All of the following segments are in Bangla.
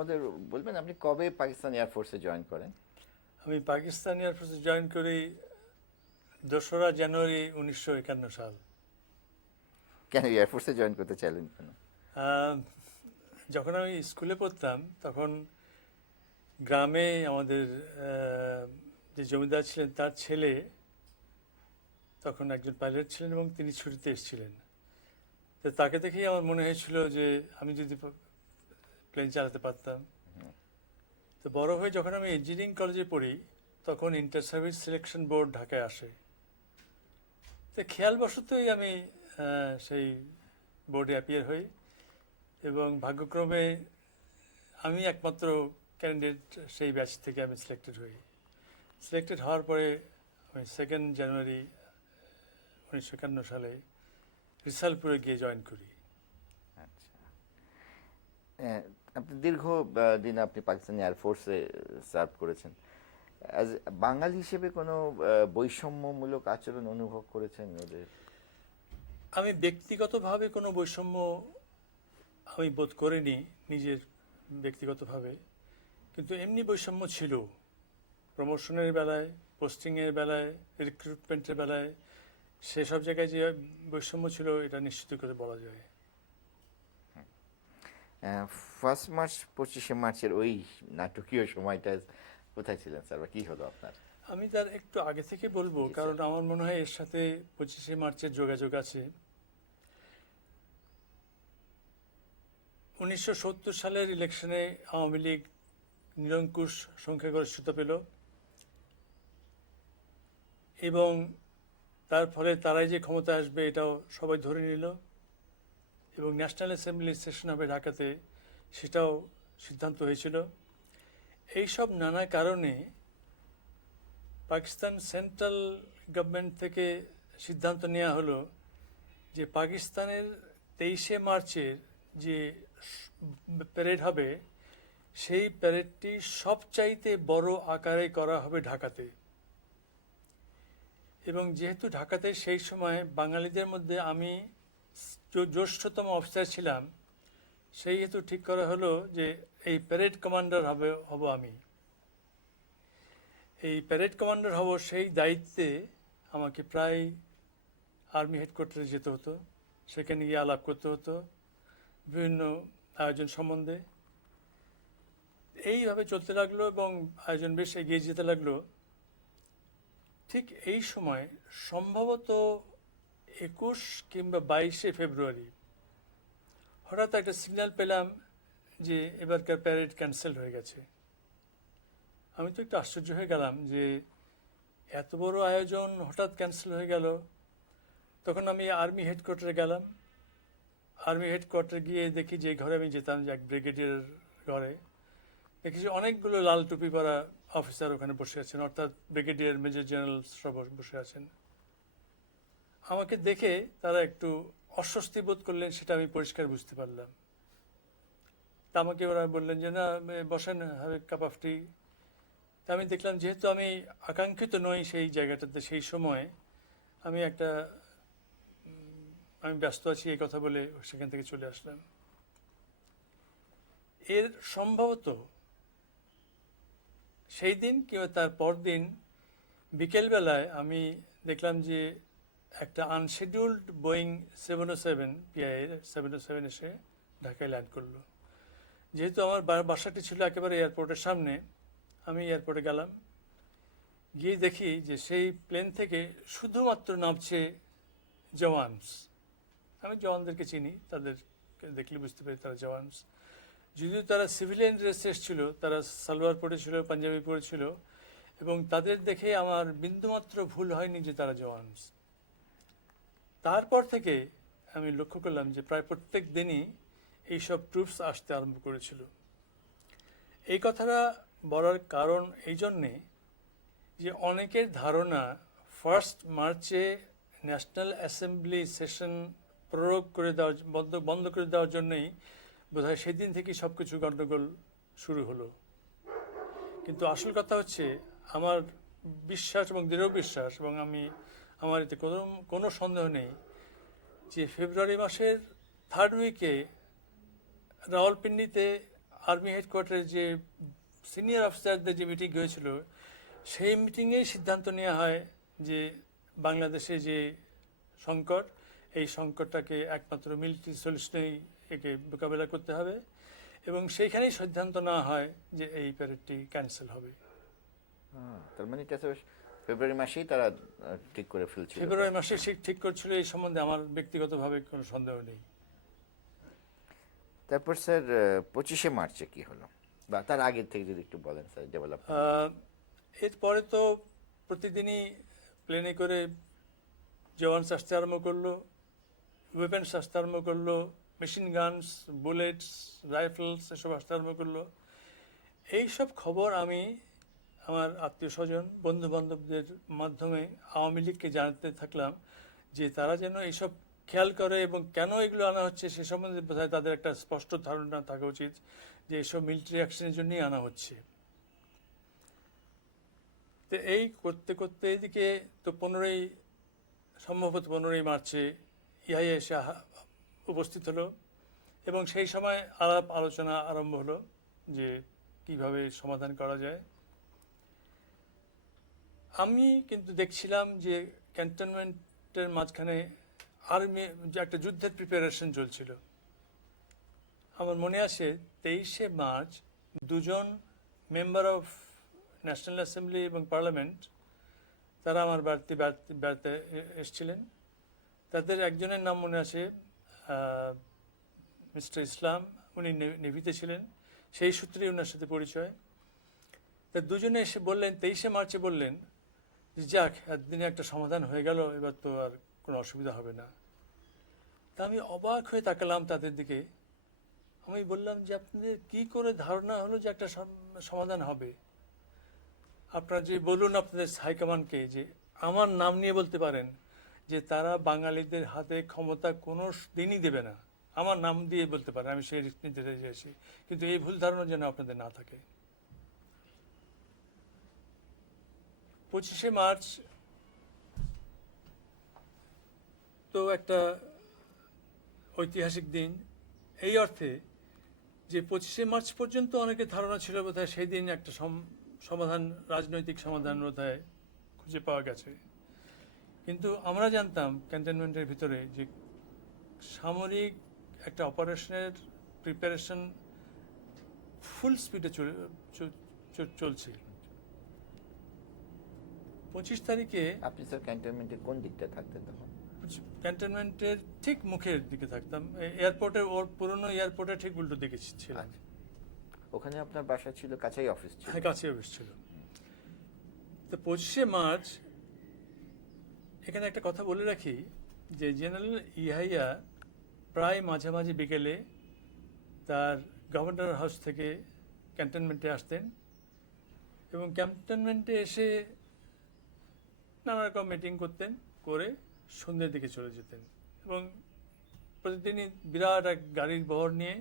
আমাদের বলবেন আপনি কবে পাকিস্তান এয়ারফোর্সে জয়েন করেন? আমি পাকিস্তান এয়ারফোর্সে জয়েন করি 2রা জানুয়ারি 1951 সাল। কেন এয়ারফোর্সে জয়েন করতে চাইলেন কেন? আহ, যখন আমি স্কুলে পড়তাম তখন গ্রামে আমাদের যে জমিদার ছিলেন তার ছেলে তখন একজন পাইলট ছিলেন এবং তিনি ছুটিতে এসেছিলেন। তো তাকে দেখেই আমার মনে হয়েছিল যে আমি যদি প্লেন চালাতে পারতাম। তো বড় হয়ে যখন আমি ইঞ্জিনিয়ারিং কলেজে পড়ি তখন ইন্টার সার্ভিস সিলেকশন বোর্ড ঢাকায় আসে। তো খেয়ালবশতই আমি সেই বোর্ডে অ্যাপিয়ার হই এবং ভাগ্যক্রমে আমি একমাত্র ক্যান্ডিডেট সেই ব্যাচ থেকে আমি সিলেক্টেড হই। সিলেক্টেড হওয়ার পরে আমি 2 জানুয়ারি 1951 সালে রিসালপুরে গিয়ে জয়েন করি। আচ্ছা, আপনি দীর্ঘ দিন আপনি পাকিস্তান এয়ারফোর্সে সার্ভ করেছেন। অ্যাজ বাঙালি হিসেবে কোনো বৈষম্যমূলক আচরণ অনুভব করেছেন ওদের? আমি ব্যক্তিগতভাবে কোনো বৈষম্য আমি বোধ করিনি নিজের ব্যক্তিগতভাবে, কিন্তু এমনি বৈষম্য ছিল প্রমোশনের বেলায়, পোস্টিংয়ের বেলায়, রিক্রুটমেন্টের বেলায়। সেসব জায়গায় যে বৈষম্য ছিল এটা নিশ্চিত করে বলা যায়। 1 মার্চ 25শে মার্চের ওই নাটকীয় সময়টা কোথায় ছিলেন স্যার, বা কি হলো আপনার? আমি তার একটু আগে থেকে বলবো, জি, কারণ স্যার। আমার মনে হয় এর সাথে 25শে মার্চের যোগাযোগ আছে। 1970 সালের ইলেকশনে আওয়ামী লীগ নিরঙ্কুশ সংখ্যাগরিষ্ঠতা পেল এবং তার ফলে তারাই যে ক্ষমতা আসবে এটাও সবাই ধরে নিল এবং ন্যাশনাল অ্যাসেম্বলি সেশন হবে ঢাকাতে, সেটাও সিদ্ধান্ত হয়েছিল। এইসব নানা কারণে পাকিস্তান সেন্ট্রাল গভর্নমেন্ট থেকে সিদ্ধান্ত নেওয়া হলো যে পাকিস্তানের 23শে মার্চের যে প্যারেড হবে সেই প্যারেডটি সবচাইতে বড় আকারে করা হবে ঢাকাতে। এবং যেহেতু ঢাকাতে সেই সময় বাঙালিদের মধ্যে আমি জ্যেষ্ঠতম অফিসার ছিলাম, সেই হেতু ঠিক করা হলো যে এই প্যারেড কমান্ডার হব আমি। এই প্যারেড কমান্ডার হব, সেই দায়িত্বে আমাকে প্রায় আর্মি হেডকোয়ার্টারে যেতে হতো, সেখানে গিয়ে আলাপ করতে হতো বিভিন্ন আয়োজন সম্বন্ধে। এইভাবে চলতে লাগলো এবং আয়োজন বেশ এগিয়ে যেতে লাগলো। ঠিক এই সময় সম্ভবত 21 কিংবা 22শে ফেব্রুয়ারি হঠাৎ একটা সিগন্যাল পেলাম যে এবারকার প্যারেড ক্যান্সেল হয়ে গেছে। আমি তো একটু আশ্চর্য হয়ে গেলাম যে এত বড় আয়োজন হঠাৎ ক্যান্সেল হয়ে গেল। তখন আমি আর্মি হেডকোয়ার্টারে গেলাম। আর্মি হেডকোয়ার্টারে গিয়ে দেখি যে ঘরে আমি যেতাম, যে এক ব্রিগেডিয়ার ঘরে, দেখি যে অনেকগুলো লাল টুপি পরা অফিসার ওখানে বসে আছেন, অর্থাৎ ব্রিগেডিয়ার, মেজর জেনারেল সব বসে আছেন। আমাকে দেখে তারা একটু অস্বস্তি বোধ করলেন, সেটা আমি পরিষ্কার বুঝতে পারলাম। তা আমাকে ওরা বললেন যে না, বসেন, হ্যাভ এ কাপ অফ টি। তা আমি দেখলাম যেহেতু আমি আকাঙ্ক্ষিত নই সেই জায়গাটাতে সেই সময়, আমি আমি ব্যস্ত আছি এই কথা বলে সেখান থেকে চলে আসলাম। এর সম্ভবত সেই দিন কিংবা তার পর দিন বিকেলবেলায় আমি দেখলাম যে একটা আনশিডিউল্ড বোয়িং 707 পিআই 707 এসে ঢাকায় ল্যান্ড করলো। যেহেতু আমার বাসাটি ছিল একেবারে এয়ারপোর্টের সামনে, আমি এয়ারপোর্টে গেলাম। গিয়ে দেখি যে সেই প্লেন থেকে শুধুমাত্র নামছে জওয়ানস। আমি জওয়ানদেরকে চিনি, তাদেরকে দেখলে বুঝতে পারি তারা জওয়ানস। যদিও তারা সিভিলিয়ান ড্রেস এসেছিল, তারা সালোয়ার পরেছিল, পাঞ্জাবি পরেছিল, এবং তাদের দেখে আমার বিন্দুমাত্র ভুল হয়নি যে তারা জওয়ানস। তারপর থেকে আমি লক্ষ্য করলাম যে প্রায় প্রত্যেক দিনই এইসব ট্রুপস আসতে আরম্ভ করেছিল। এই কথাটা বলার কারণ এই জন্যে যে অনেকের ধারণা 1 মার্চে ন্যাশনাল অ্যাসেম্বলি সেশন প্রয়োগ করে দেওয়া, বন্ধ করে দেওয়ার জন্যই বোধহয় সেদিন থেকেই সব কিছু গণ্ডগোল শুরু হলো। কিন্তু আসল কথা হচ্ছে, আমার বিশ্বাস এবং দৃঢ় বিশ্বাস, এবং আমার এতে কোনো সন্দেহ নেই যে ফেব্রুয়ারি মাসের 3rd উইকে রাওয়ালপিন্ডিতে আর্মি হেডকোয়ার্টারে যে সিনিয়র অফিসারদের যে মিটিং হয়েছিল, সেই মিটিংয়েই সিদ্ধান্ত নেওয়া হয় যে বাংলাদেশে যে সংকট, এই সংকটটাকে একমাত্র মিলিটারি সলিউশনেই একে মোকাবেলা করতে হবে, এবং সেইখানেই সিদ্ধান্ত নেওয়া হয় যে এই প্যারেডটি ক্যান্সেল হবে। তার মানে এটা তো ফেব্রুয়ারি মাসেই তারা ঠিক করে ফেলছিল। ফেব্রুয়ারি মাসে সে ঠিক করছিল, এই সম্বন্ধে আমার ব্যক্তিগতভাবে কোনো সন্দেহ নেই। তারপর স্যার 25শে মার্চে কি হলো, বা তার আগের থেকে যদি একটু বলেন স্যার ডেভেলপমেন্ট। এরপরে তো প্রতিদিনই প্লেনে করে জওয়ানস আসতে আরম্ভ করলো, ওয়েপেন্স আসতে আরম্ভ করলো, মেশিন গানস, বুলেটস, রাইফেলস এসব আসতে আরম্ভ করলো। এইসব খবর আমি আমার আত্মীয় স্বজন, বন্ধু বান্ধবদের মাধ্যমে আওয়ামী লীগকে জানাতে থাকলাম যে তারা যেন এইসব খেয়াল করে এবং কেন এগুলো আনা হচ্ছে সে সম্বন্ধে বোধহয় তাদের একটা স্পষ্ট ধারণা থাকা উচিত যে এসব মিলিটারি অ্যাকশনের জন্যই আনা হচ্ছে। তো এই করতে করতে এদিকে তো সম্ভবত 15ই মার্চে ইহাই এসে উপস্থিত হলো, এবং সেই সময় আলাপ আলোচনা আরম্ভ হলো যে কিভাবে সমাধান করা যায়। আমি কিন্তু দেখছিলাম যে ক্যান্টনমেন্টের মাঝখানে আর্মি যে একটা যুদ্ধের প্রিপারেশন চলছিল। আমার মনে আছে 23শে মার্চ দুজন মেম্বার অফ ন্যাশনাল অ্যাসেম্বলি এবং পার্লামেন্ট তারা আমার বাড়িতে এসেছিলেন। তাদের একজনের নাম মনে আছে মিস্টার ইসলাম, উনি নেভিতে ছিলেন, সেই সূত্রেই ওনার সাথে পরিচয়। তা দুজনে এসে বললেন 23শে মার্চে বললেন যে যাক একদিনে একটা সমাধান হয়ে গেল, এবার তো আর কোনো অসুবিধা হবে না। তা আমি অবাক হয়ে তাকালাম তাদের দিকে। আমি বললাম যে আপনাদের কি করে ধারণা হলো যে একটা সমাধান হবে? আপনারা যে বলুন আপনাদের হাইকমান্ডকে যে আমার নাম নিয়ে বলতে পারেন যে তারা বাঙালিদের হাতে ক্ষমতা কোনো দিনই দেবে না, আমার নাম দিয়ে বলতে পারেন, আমি সেই রিস্ক নিতে চাইছি, কিন্তু এই ভুল ধারণা যেন আপনাদের না থাকে। 25শে মার্চ তো একটা ঐতিহাসিক দিন এই অর্থে যে 25শে মার্চ পর্যন্ত অনেকের ধারণা ছিল বোধহয় সেই দিন একটা সমাধান, রাজনৈতিক সমাধান বোধহয় খুঁজে পাওয়া গেছে। কিন্তু আমরা জানতাম ক্যান্টনমেন্টের ভিতরে যে সামরিক একটা অপারেশনের প্রিপারেশন ফুল স্পিডে চলছে। 25 তারিখে আপনি স্যার ক্যান্টনমেন্টের কোন দিকটা থাকতেন তখন? ক্যান্টনমেন্টের ঠিক মুখের দিকে থাকতাম, এয়ারপোর্টের, ওর পুরনো এয়ারপোর্টের ঠিক উল্টো দিকে ছিলাম। ওখানে আপনার বাসা ছিল, কাছেই অফিস ছিল? হ্যাঁ, কাছে অফিস ছিল। তো 25শে মার্চ এখানে একটা কথা বলে রাখি যে জেনারেল ইয়াহিয়া প্রায় মাঝামাঝি বিকেলে তার গভর্নর হাউস থেকে ক্যান্টনমেন্টে আসতেন, এবং ক্যান্টনমেন্টে এসে নানা রকম মিটিং করতেন, করে সন্ধ্যের দিকে চলে যেতেন, এবং প্রতিদিনই বিরাট এক গাড়ির বহর নিয়ে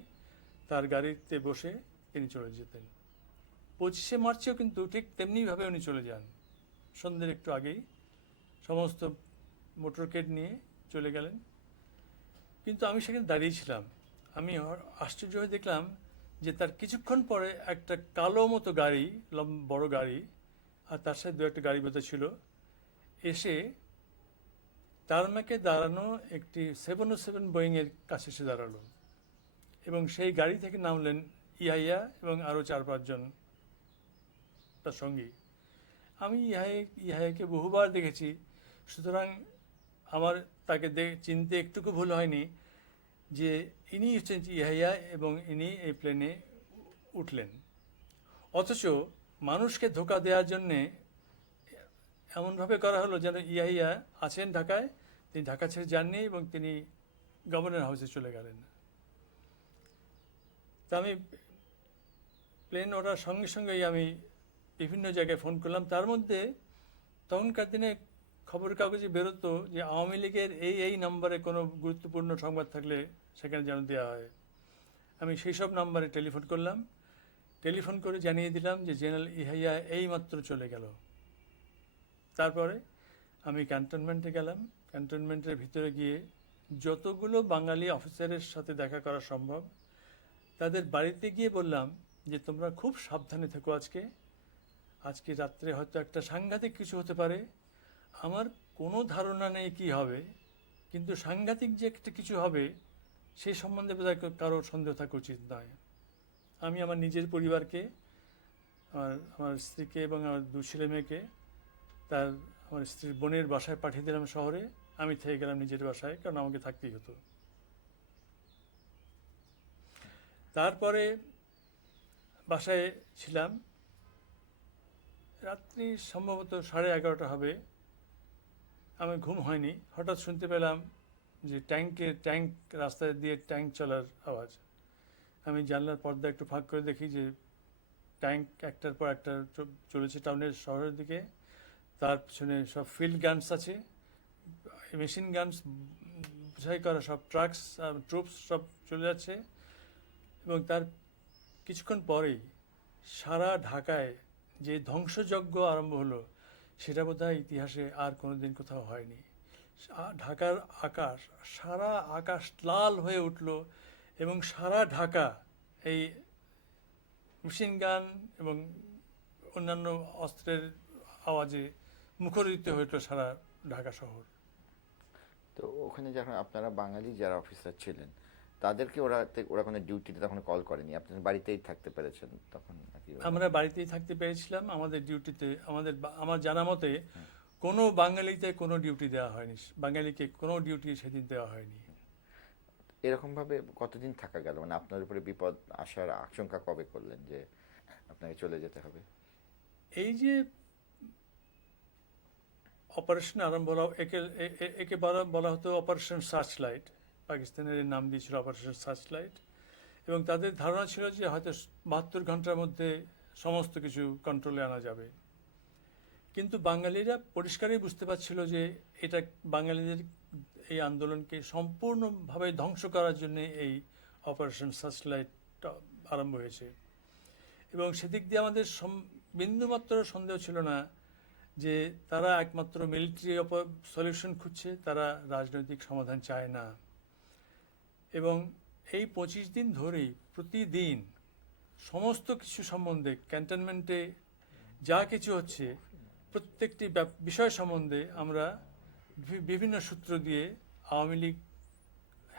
তার গাড়িতে বসে তিনি চলে যেতেন। 25শে মার্চেও কিন্তু ঠিক তেমনিভাবে উনি চলে যান, সন্ধ্যের একটু আগেই সমস্ত মোটরকেড নিয়ে চলে গেলেন। কিন্তু আমি সেখানে দাঁড়িয়েছিলাম, আমি আশ্চর্য হয়ে দেখলাম যে তার কিছুক্ষণ পরে একটা কালো মতো গাড়ি, বড় গাড়ি, আর তার সাথে দু একটা গাড়ি বোধ ছিল, এসে টারমাকে দাঁড়ানো একটি 707 বোয়িংয়ের কাছে এসে দাঁড়ালো, এবং সেই গাড়ি থেকে নামলেন ইয়াহিয়া এবং আরও 4-5 জন তার সঙ্গী। আমি ইয়াহিয়াকে বহুবার দেখেছি, সুতরাং আমার তাকে চিনতে একটুকু ভুল হয়নি যে ইনি হচ্ছেন ইয়াহিয়া, এবং ইনি এই প্লেনে উঠলেন। অথচ মানুষকে ধোঁকা দেওয়ার জন্যে এমনভাবে করা হলো যেন ইয়াহিয়া আছেন ঢাকায়, তিনি ঢাকা ছেড়ে যাননি এবং তিনি গভর্নর হাউসে চলে গেলেন। তা আমি প্লেন ওঠার সঙ্গে সঙ্গেই আমি বিভিন্ন জায়গায় ফোন করলাম। তার মধ্যে তখনকার দিনে খবরের কাগজে বেরোতো যে আওয়ামী লীগের এই নাম্বারে কোনো গুরুত্বপূর্ণ সংবাদ থাকলে সেখানে যেন দেওয়া হয়। আমি সেই সব নাম্বারে টেলিফোন করলাম, টেলিফোন করে জানিয়ে দিলাম যে জেনারেল ইয়াহিয়া এইমাত্র চলে গেল। তারপরে আমি ক্যান্টনমেন্টে গেলাম। ক্যান্টনমেন্টের ভিতরে গিয়ে যতগুলো বাঙালি অফিসারের সাথে দেখা করা সম্ভব তাদের বাড়িতে গিয়ে বললাম যে তোমরা খুব সাবধানে থেকো আজকে রাত্রে হয়তো একটা সাংঘাতিক কিছু হতে পারে। আমার কোনো ধারণা নেই কি হবে, কিন্তু সাংঘাতিক যে একটা কিছু হবে সেই সম্বন্ধে বোধহয় কারোর সন্দেহ থাকা উচিত নয়। আমি আমার নিজের পরিবারকে, আমার স্ত্রীকে এবং আমার 2 ছেলে মেয়েকে আমার স্ত্রীর বোনের বাসায় পাঠিয়ে দিলাম শহরে। আমি থেকে গেলাম নিজের বাসায়, কারণ আমাকে থাকতেই হতো। তারপরে বাসায় ছিলাম, রাত্রি সম্ভবত 11:30 হবে, আমার ঘুম হয়নি। হঠাৎ শুনতে পেলাম যে ট্যাঙ্ক রাস্তায় দিয়ে ট্যাঙ্ক চলার আওয়াজ। আমি জানলার পর্দা একটু ফাঁক করে দেখি যে ট্যাঙ্ক একটার পর একটা চলেছে টাউনের শহরের দিকে। তার পিছনে সব ফিল্ড গানস আছে, মেশিন গানস বোঝাই করা সব ট্রুপস সব চলে যাচ্ছে। এবং তার কিছুক্ষণ পরেই সারা ঢাকায় যে ধ্বংসযজ্ঞ আরম্ভ হলো, সেটা বোধহয় ইতিহাসে আর কোনোদিন কোথাও হয়নি। ঢাকার সারা আকাশ লাল হয়ে উঠল এবং সারা ঢাকা এই মেশিন গান এবং অন্যান্য অস্ত্রের আওয়াজে মুখরিত হয়ে উঠল সারা ঢাকা শহর। তো ওখানে যখন আপনারা বাঙালি যারা অফিসার ছিলেন, তাদেরকে ওরা কোনো ডিউটিতে তখন কল করেনি, আপনারা বাড়িতেই থাকতে পেরেছেন তখন নাকি? আমরা বাড়িতেই থাকতে পেরেছিলাম। আমাদের ডিউটিতে আমার জানা মতে কোনো বাঙালিতে কোনো ডিউটি দেওয়া হয়নি, বাঙালিকে কোনো ডিউটি সেদিন দেওয়া হয়নি। এরকম ভাবে কতদিন থাকা গেল? মানে আপনার উপরে বিপদ আসার আশঙ্কা কবে করলেন যে আপনাকে চলে যেতে হবে? এই যে অপারেশন আরম্ভ হলো, একে বলা হতো অপারেশন সার্চলাইট। পাকিস্তানের নাম দিয়েছিল অপারেশন সার্চলাইট। এবং তাদের ধারণা ছিল যে হয়তো 72 ঘন্টার মধ্যে সমস্ত কিছু কন্ট্রোলে আনা যাবে। কিন্তু বাঙালিরা পরিষ্কারই বুঝতে পারছিল যে এটা বাঙালিদের এই আন্দোলনকে সম্পূর্ণভাবে ধ্বংস করার জন্য এই অপারেশন সার্চলাইট আরম্ভ হয়েছে। এবং সেদিক দিয়ে আমাদের বিন্দুমাত্র সন্দেহ ছিল না যে তারা একমাত্র মিলিটারি সলিউশন খুঁজছে, তারা রাজনৈতিক সমাধান চায় না। এবং এই 25 দিন ধরেই প্রতিদিন সমস্ত কিছু সম্বন্ধে, ক্যান্টনমেন্টে যা কিছু হচ্ছে প্রত্যেকটি বিষয় সম্বন্ধে আমরা বিভিন্ন সূত্র দিয়ে আওয়ামী লীগ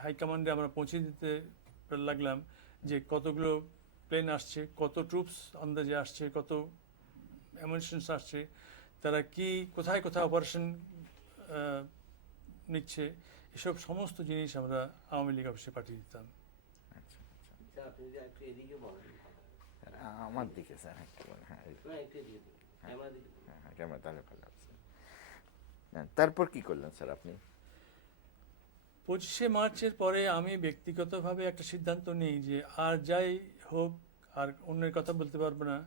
হাইকমান্ডে আমরা পৌঁছে দিতে লাগলাম যে কতগুলো প্লেন আসছে, কত ট্রুপস আন্দাজে আসছে, কত অ্যামিউনিশনস আসছে, তারা কি কোথায় অপারেশন নিচ্ছে, এসব সমস্ত জিনিস আমরা আওয়ামী লীগ অফিসে পাঠিয়ে দিতাম। আমার দিকে স্যার ক্যামেরা তাহলে ভালো আছে। তারপর কি করলেন স্যার আপনি? 25শে মার্চের পরে আমি ব্যক্তিগতভাবে একটা সিদ্ধান্ত নিই যে আর যাই হোক, আর অন্যের কথা বলতে পারবো না,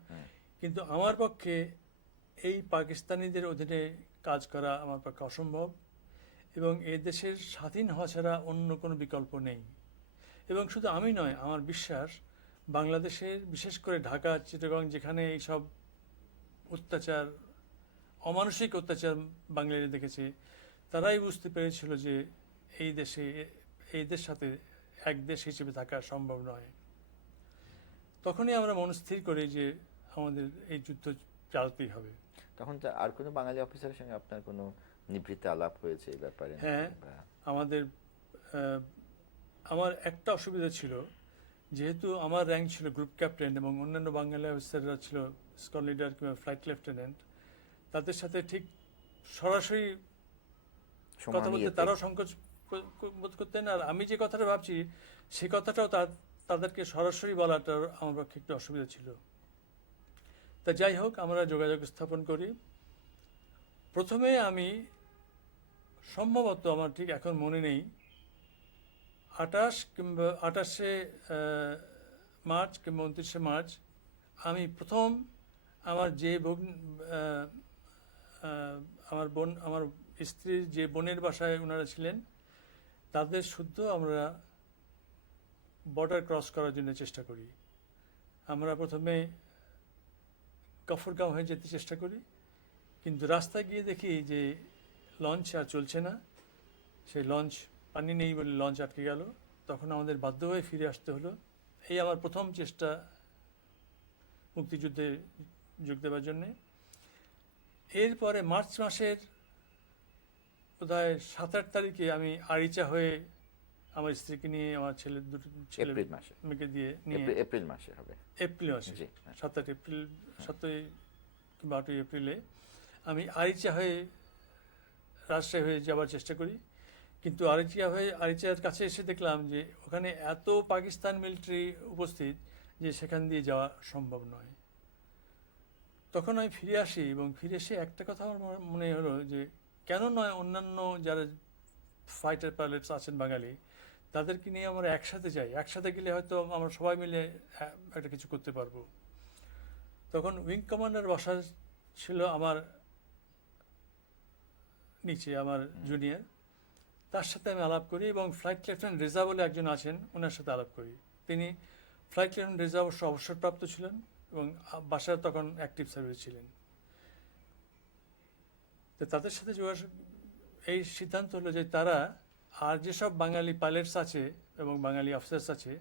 কিন্তু আমার পক্ষে এই পাকিস্তানিদের অধীনে কাজ করা আমার পক্ষে অসম্ভব এবং এ দেশের স্বাধীন হওয়া ছাড়া অন্য কোনো বিকল্প নেই। এবং শুধু আমি নয়, আমার বিশ্বাস বাংলাদেশের বিশেষ করে ঢাকা, চিটাগং, যেখানে এইসব অত্যাচার, অমানসিক অত্যাচার বাঙালিরা দেখেছে, তারাই বুঝতে পেরেছিল যে এই দেশ সাথে এক দেশ হিসেবে থাকা সম্ভব নয়। তখনই আমরা মনস্থির করি যে আমাদের এই যুদ্ধ চালাতেই হবে। তখন আর কোনো বাঙালি অফিসারের সঙ্গে আপনার কোনো নিভৃত আলাপ হয়েছে এই ব্যাপারে? হ্যাঁ, আমার একটা অসুবিধা ছিল, যেহেতু আমার র্যাঙ্ক ছিল গ্রুপ ক্যাপ্টেন এবং অন্যান্য বাঙালি অফিসাররা ছিল স্কোয়াড লিডার কিংবা ফ্লাইট লেফটেন্যান্ট, তাদের সাথে ঠিক সরাসরি কথা বলতে তারাও সংকোচ বোধ করতেন। আর আমি যে কথাটা ভাবছি সেই কথাটাও তাদেরকে সরাসরি বলাটা আমার পক্ষে একটু অসুবিধা ছিল। তা যাই হোক, আমরা যোগাযোগ স্থাপন করি। প্রথমে আমি সম্ভবত, আমার ঠিক এখন মনে নেই, 28শে মার্চ কিংবা 29শে মার্চ আমি প্রথম আমার আমার স্ত্রীর যে বোনের বাসায় ওনারা ছিলেন, তাদের শুদ্ধ আমরা বর্ডার ক্রস করার জন্য চেষ্টা করি। আমরা প্রথমে গফরগাঁও হয়ে যেতে চেষ্টা করি, কিন্তু রাস্তায় গিয়ে দেখি যে লঞ্চ আর চলছে না। সেই লঞ্চ, পানি নেই বলে লঞ্চ আটকে গেল। তখন আমাদের বাধ্য হয়ে ফিরে আসতে হলো। এই আমার প্রথম চেষ্টা মুক্তিযুদ্ধে যোগ দেওয়ার জন্যে। এরপরে মার্চ মাসের বোধহয় 7-8 তারিখে আমি আরিচা হয়ে আমার স্ত্রীকে নিয়ে, আমার দুটো ছেলে এপ্রিল মাসে, মেয়েকে দিয়ে নিয়ে, এপ্রিল মাসে হবে। এপ্রিল মাসে, জি, হ্যাঁ। 7 এপ্রিল, 7 কিংবা 8 এপ্রিলে আমি আরিচা হয়ে রাজশাহী হয়ে যাওয়ার চেষ্টা করি। কিন্তু আরিচার কাছে এসে দেখলাম যে ওখানে এত পাকিস্তান মিলিটারি উপস্থিত যে সেখান দিয়ে যাওয়া সম্ভব নয়। তখন আমি ফিরে আসি, এবং ফিরে এসে একটা কথা আমার মনে হলো যে কেন নয় অন্যান্য যারা ফাইটার পাইলটস আছেন বাঙালি, তাদেরকে নিয়ে আমরা একসাথে যাই, একসাথে গেলে হয়তো আমরা সবাই মিলে একটা কিছু করতে পারবো। তখন উইং কমান্ডার বসা ছিল আমার নিচে, আমার জুনিয়র, তার সাথে আমি আলাপ করি, এবং ফ্লাইট লেফটেন্যান্ট রেজা বলে একজন আছেন, ওনার সাথে আলাপ করি। তিনি ফ্লাইট লেফটেন্যান্ট রেজা অবশ্য অবসরপ্রাপ্ত ছিলেন এবং বাসায় তখন অ্যাক্টিভ সার্ভিস ছিলেন। তো তাদের সাথে যোগাযোগ, এই সিদ্ধান্ত হলো যে তারা আর যেসব বাঙালি পাইলটস আছে এবং বাঙালি অফিসার্স আছে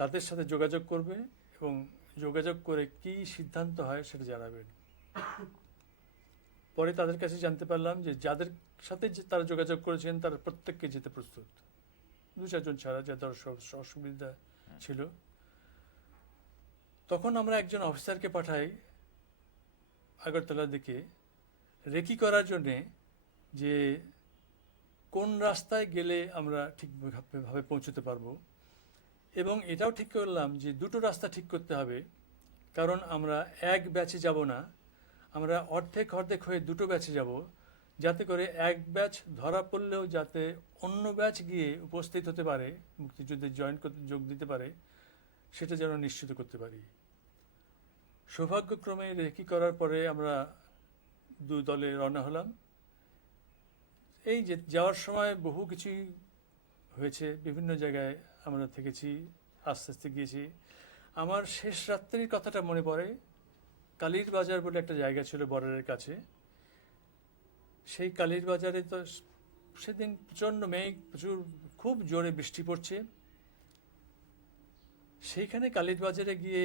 তাদের সাথে যোগাযোগ করবে, এবং যোগাযোগ করে কি সিদ্ধান্ত হয় সেটা জানাবেন। পরে তাদের কাছে জানতে পারলাম যে যাদের সাথে যে তারা যোগাযোগ করেছেন তারা প্রত্যেককে যেতে প্রস্তুত, 2-4 জন ছাড়া, যাদের অসুবিধা ছিল। তখন আমরা একজন অফিসারকে পাঠাই আগরতলার দিকে রেকি করার জন্যে, যে কোন রাস্তায় গেলে আমরা ঠিকভাবে পৌঁছতে পারবো। এবং এটাও ঠিক করলাম যে দুটো রাস্তা ঠিক করতে হবে, কারণ আমরা এক ব্যাচে যাব না, আমরা অর্ধেক হয়ে দুটো ব্যাচে যাব, যাতে করে এক ব্যাচ ধরা পড়লেও যাতে অন্য ব্যাচ গিয়ে উপস্থিত হতে পারে, মুক্তিযুদ্ধে যোগ দিতে পারে, সেটা যেন নিশ্চিত করতে পারি। সৌভাগ্যক্রমে রেকি করার পরে আমরা 2 দলে রওনা হলাম। এই যে যাওয়ার সময় বহু কিছুই হয়েছে, বিভিন্ন জায়গায় আমরা থেকেছি, আস্তে আস্তে গিয়েছি। আমার শেষ রাত্রির কথাটা মনে পড়ে, কালীর বাজার বলে একটা জায়গা ছিল বর্ডারের কাছে। সেই কালীর বাজারে তো সেদিন প্রচণ্ড মেঘ, খুব জোরে বৃষ্টি পড়ছে। সেইখানে কালীর বাজারে গিয়ে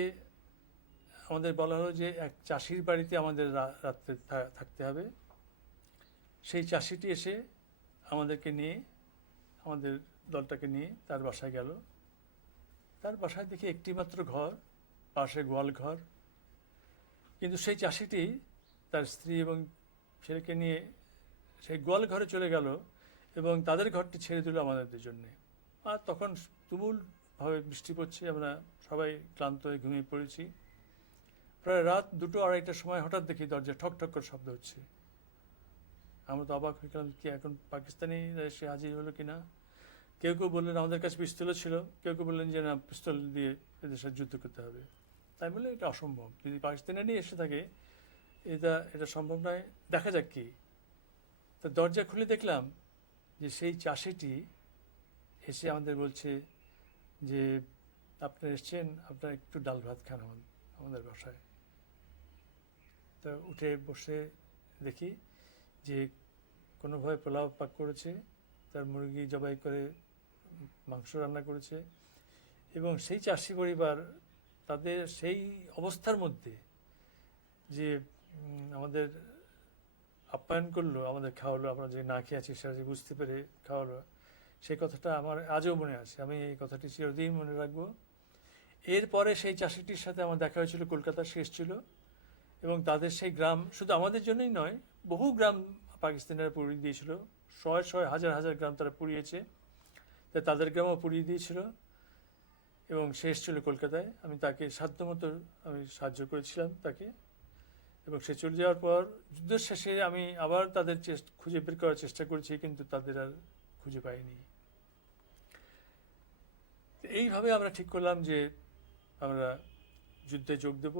আমাদের বলা হলো যে এক চাষির বাড়িতে আমাদের রাত্রে থাকতে হবে। সেই চাষিটি এসে আমাদেরকে নিয়ে, আমাদের দলটাকে নিয়ে তার বাসায় গেল। তার বাসায় দেখি একটি মাত্র ঘর, পাশে গোয়াল ঘর। কিন্তু সেই চাষিটি তার স্ত্রী এবং ছেলেকে নিয়ে সেই গোয়াল ঘরে চলে গেল এবং তাদের ঘরটি ছেড়ে দিল আমাদের জন্যে। আর তখন তুমুলভাবে বৃষ্টি পড়ছে, আমরা সবাই ক্লান্ত হয়ে ঘুমিয়ে পড়েছি। প্রায় রাত 2-2:30টার সময় হঠাৎ দেখি দরজা ঠক ঠক করে শব্দ হচ্ছে। আমরা তো অবাক হয়ে গেলাম, কি এখন পাকিস্তানি এসে হাজির হলো কিনা। কেউ কেউ বললেন আমাদের কাছে পিস্তলও ছিল, কেউ কেউ বললেন যে না, পিস্তল দিয়ে এদের সাথে যুদ্ধ করতে হবে। তাই বলে এটা অসম্ভব, যদি পাকিস্তানি এসে থাকে এটা সম্ভব নয়, দেখা যাক কি। তা দরজা খুলে দেখলাম যে সেই চাষিটি এসে আমাদের বলছে যে আপনারা এসছেন, আপনারা একটু ডাল ভাত খান আমাদের বাসায়। তা উঠে বসে দেখি যে কোনোভাবে পোলাও পাক করেছে, তার মুরগি জবাই করে মাংস রান্না করেছে, এবং সেই চাষি পরিবার তাদের সেই অবস্থার মধ্যে যে আমাদের আপ্যায়ন করলো, আমাদের খাওয়ালো, আমরা যে না খেয়ে আছি সেটা যে বুঝতে পেরে খাওয়ালো, সেই কথাটা আমার আজও মনে আছে। আমি এই কথাটি চিরদিন মনে রাখবো। এরপরে সেই চাষিটির সাথে আমার দেখা হয়েছিল, কলকাতা শেষ ছিল, এবং তাদের সেই গ্রাম শুধু আমাদের জন্যই নয়, বহু গ্রাম পাকিস্তানিরা পুড়িয়ে দিয়েছিল, শয়ে হাজার গ্রাম তারা পুড়িয়েছে, তাই তাদের গ্রামও পুড়িয়ে দিয়েছিল, এবং শেষ ছিল কলকাতায়। আমি তাকে সাধ্যমতো আমি সাহায্য করেছিলাম তাকে, এবং সে চলে যাওয়ার পর যুদ্ধের শেষে আমি আবার তাদের খুঁজে বের করার চেষ্টা করেছি, কিন্তু তাদের আর খুঁজে পাইনি। এইভাবে আমরা ঠিক করলাম যে আমরা যুদ্ধে যোগ দেব।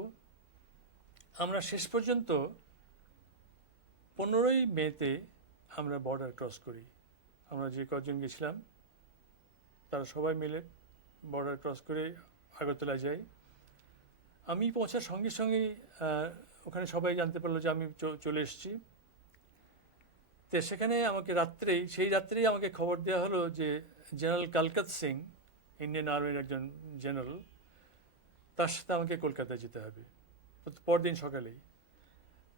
আমরা শেষ পর্যন্ত 15ই মেতে আমরা বর্ডার ক্রস করি। আমরা যে কজন গেছিলাম তারা সবাই মিলে বর্ডার ক্রস করে আগরতলায় যাই। আমি পৌঁছার সঙ্গে সঙ্গেই ওখানে সবাই জানতে পারলো যে আমি চলে এসেছি। তো সেখানে আমাকে সেই রাত্রেই আমাকে খবর দেওয়া হলো যে জেনারেল কালকাত সিং, ইন্ডিয়ান আর্মির একজন জেনারেল, তার সাথে আমাকে কলকাতায় যেতে হবে। পরদিন সকালেই।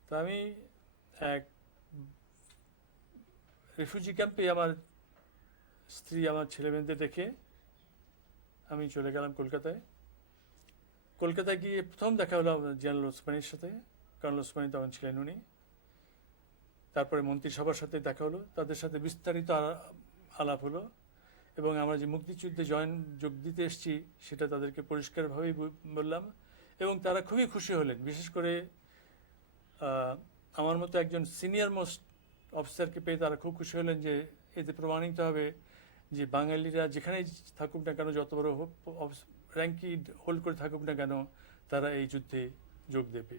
তা আমি এক রিফিউজি ক্যাম্পে আমার স্ত্রী আমার ছেলে মেয়েদের রেখে আমি চলে গেলাম কলকাতায়। কলকাতায় গিয়ে প্রথম দেখা হলো জেনারেল ওসমানীর সাথে। কর্নেল ওসমানী তখন ছিলেন উনি। তারপরে মন্ত্রিসভার সাথে দেখা হলো, তাদের সাথে বিস্তারিত আলাপ হলো এবং আমরা যে মুক্তিযুদ্ধে যোগ দিতে এসেছি সেটা তাদেরকে পরিষ্কারভাবেই বললাম এবং তারা খুবই খুশি হলেন। বিশেষ করে আমার মতো একজন সিনিয়র মোস্ট অফিসারকে পেয়ে তারা খুব খুশি হলেন যে এতে প্রমাণিত হবে যে বাঙালিরা যেখানেই থাকুক না কেন, যত বড় র্যাঙ্কই হোল্ড করে থাকুক না কেন, তারা এই যুদ্ধে যোগ দেবে।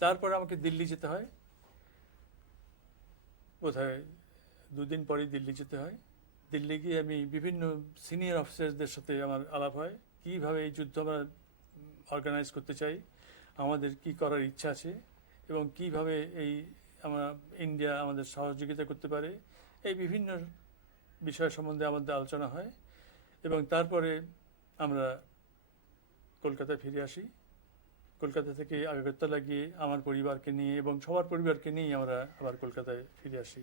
তারপরে আমাকে দিল্লি যেতে হয়, বোধহয় 2 দিন পরেই দিল্লি যেতে হয়। দিল্লি গিয়ে আমি বিভিন্ন সিনিয়র অফিসারদের সাথে আমার আলাপ হয়, কীভাবে এই যুদ্ধ আমরা অর্গানাইজ করতে চাই, আমাদের কি করার ইচ্ছা আছে এবং কিভাবে এই আমরা ইন্ডিয়া আমাদের সহযোগিতা করতে পারে, এই বিভিন্ন বিষয় সম্বন্ধে আমাদের আলোচনা হয় এবং তারপরে আমরা কলকাতায় ফিরে আসি। কলকাতা থেকে আগরতলা গিয়ে আমার পরিবারকে নিয়ে এবং সবার পরিবারকে নিয়ে আমরা আবার কলকাতায় ফিরে আসি।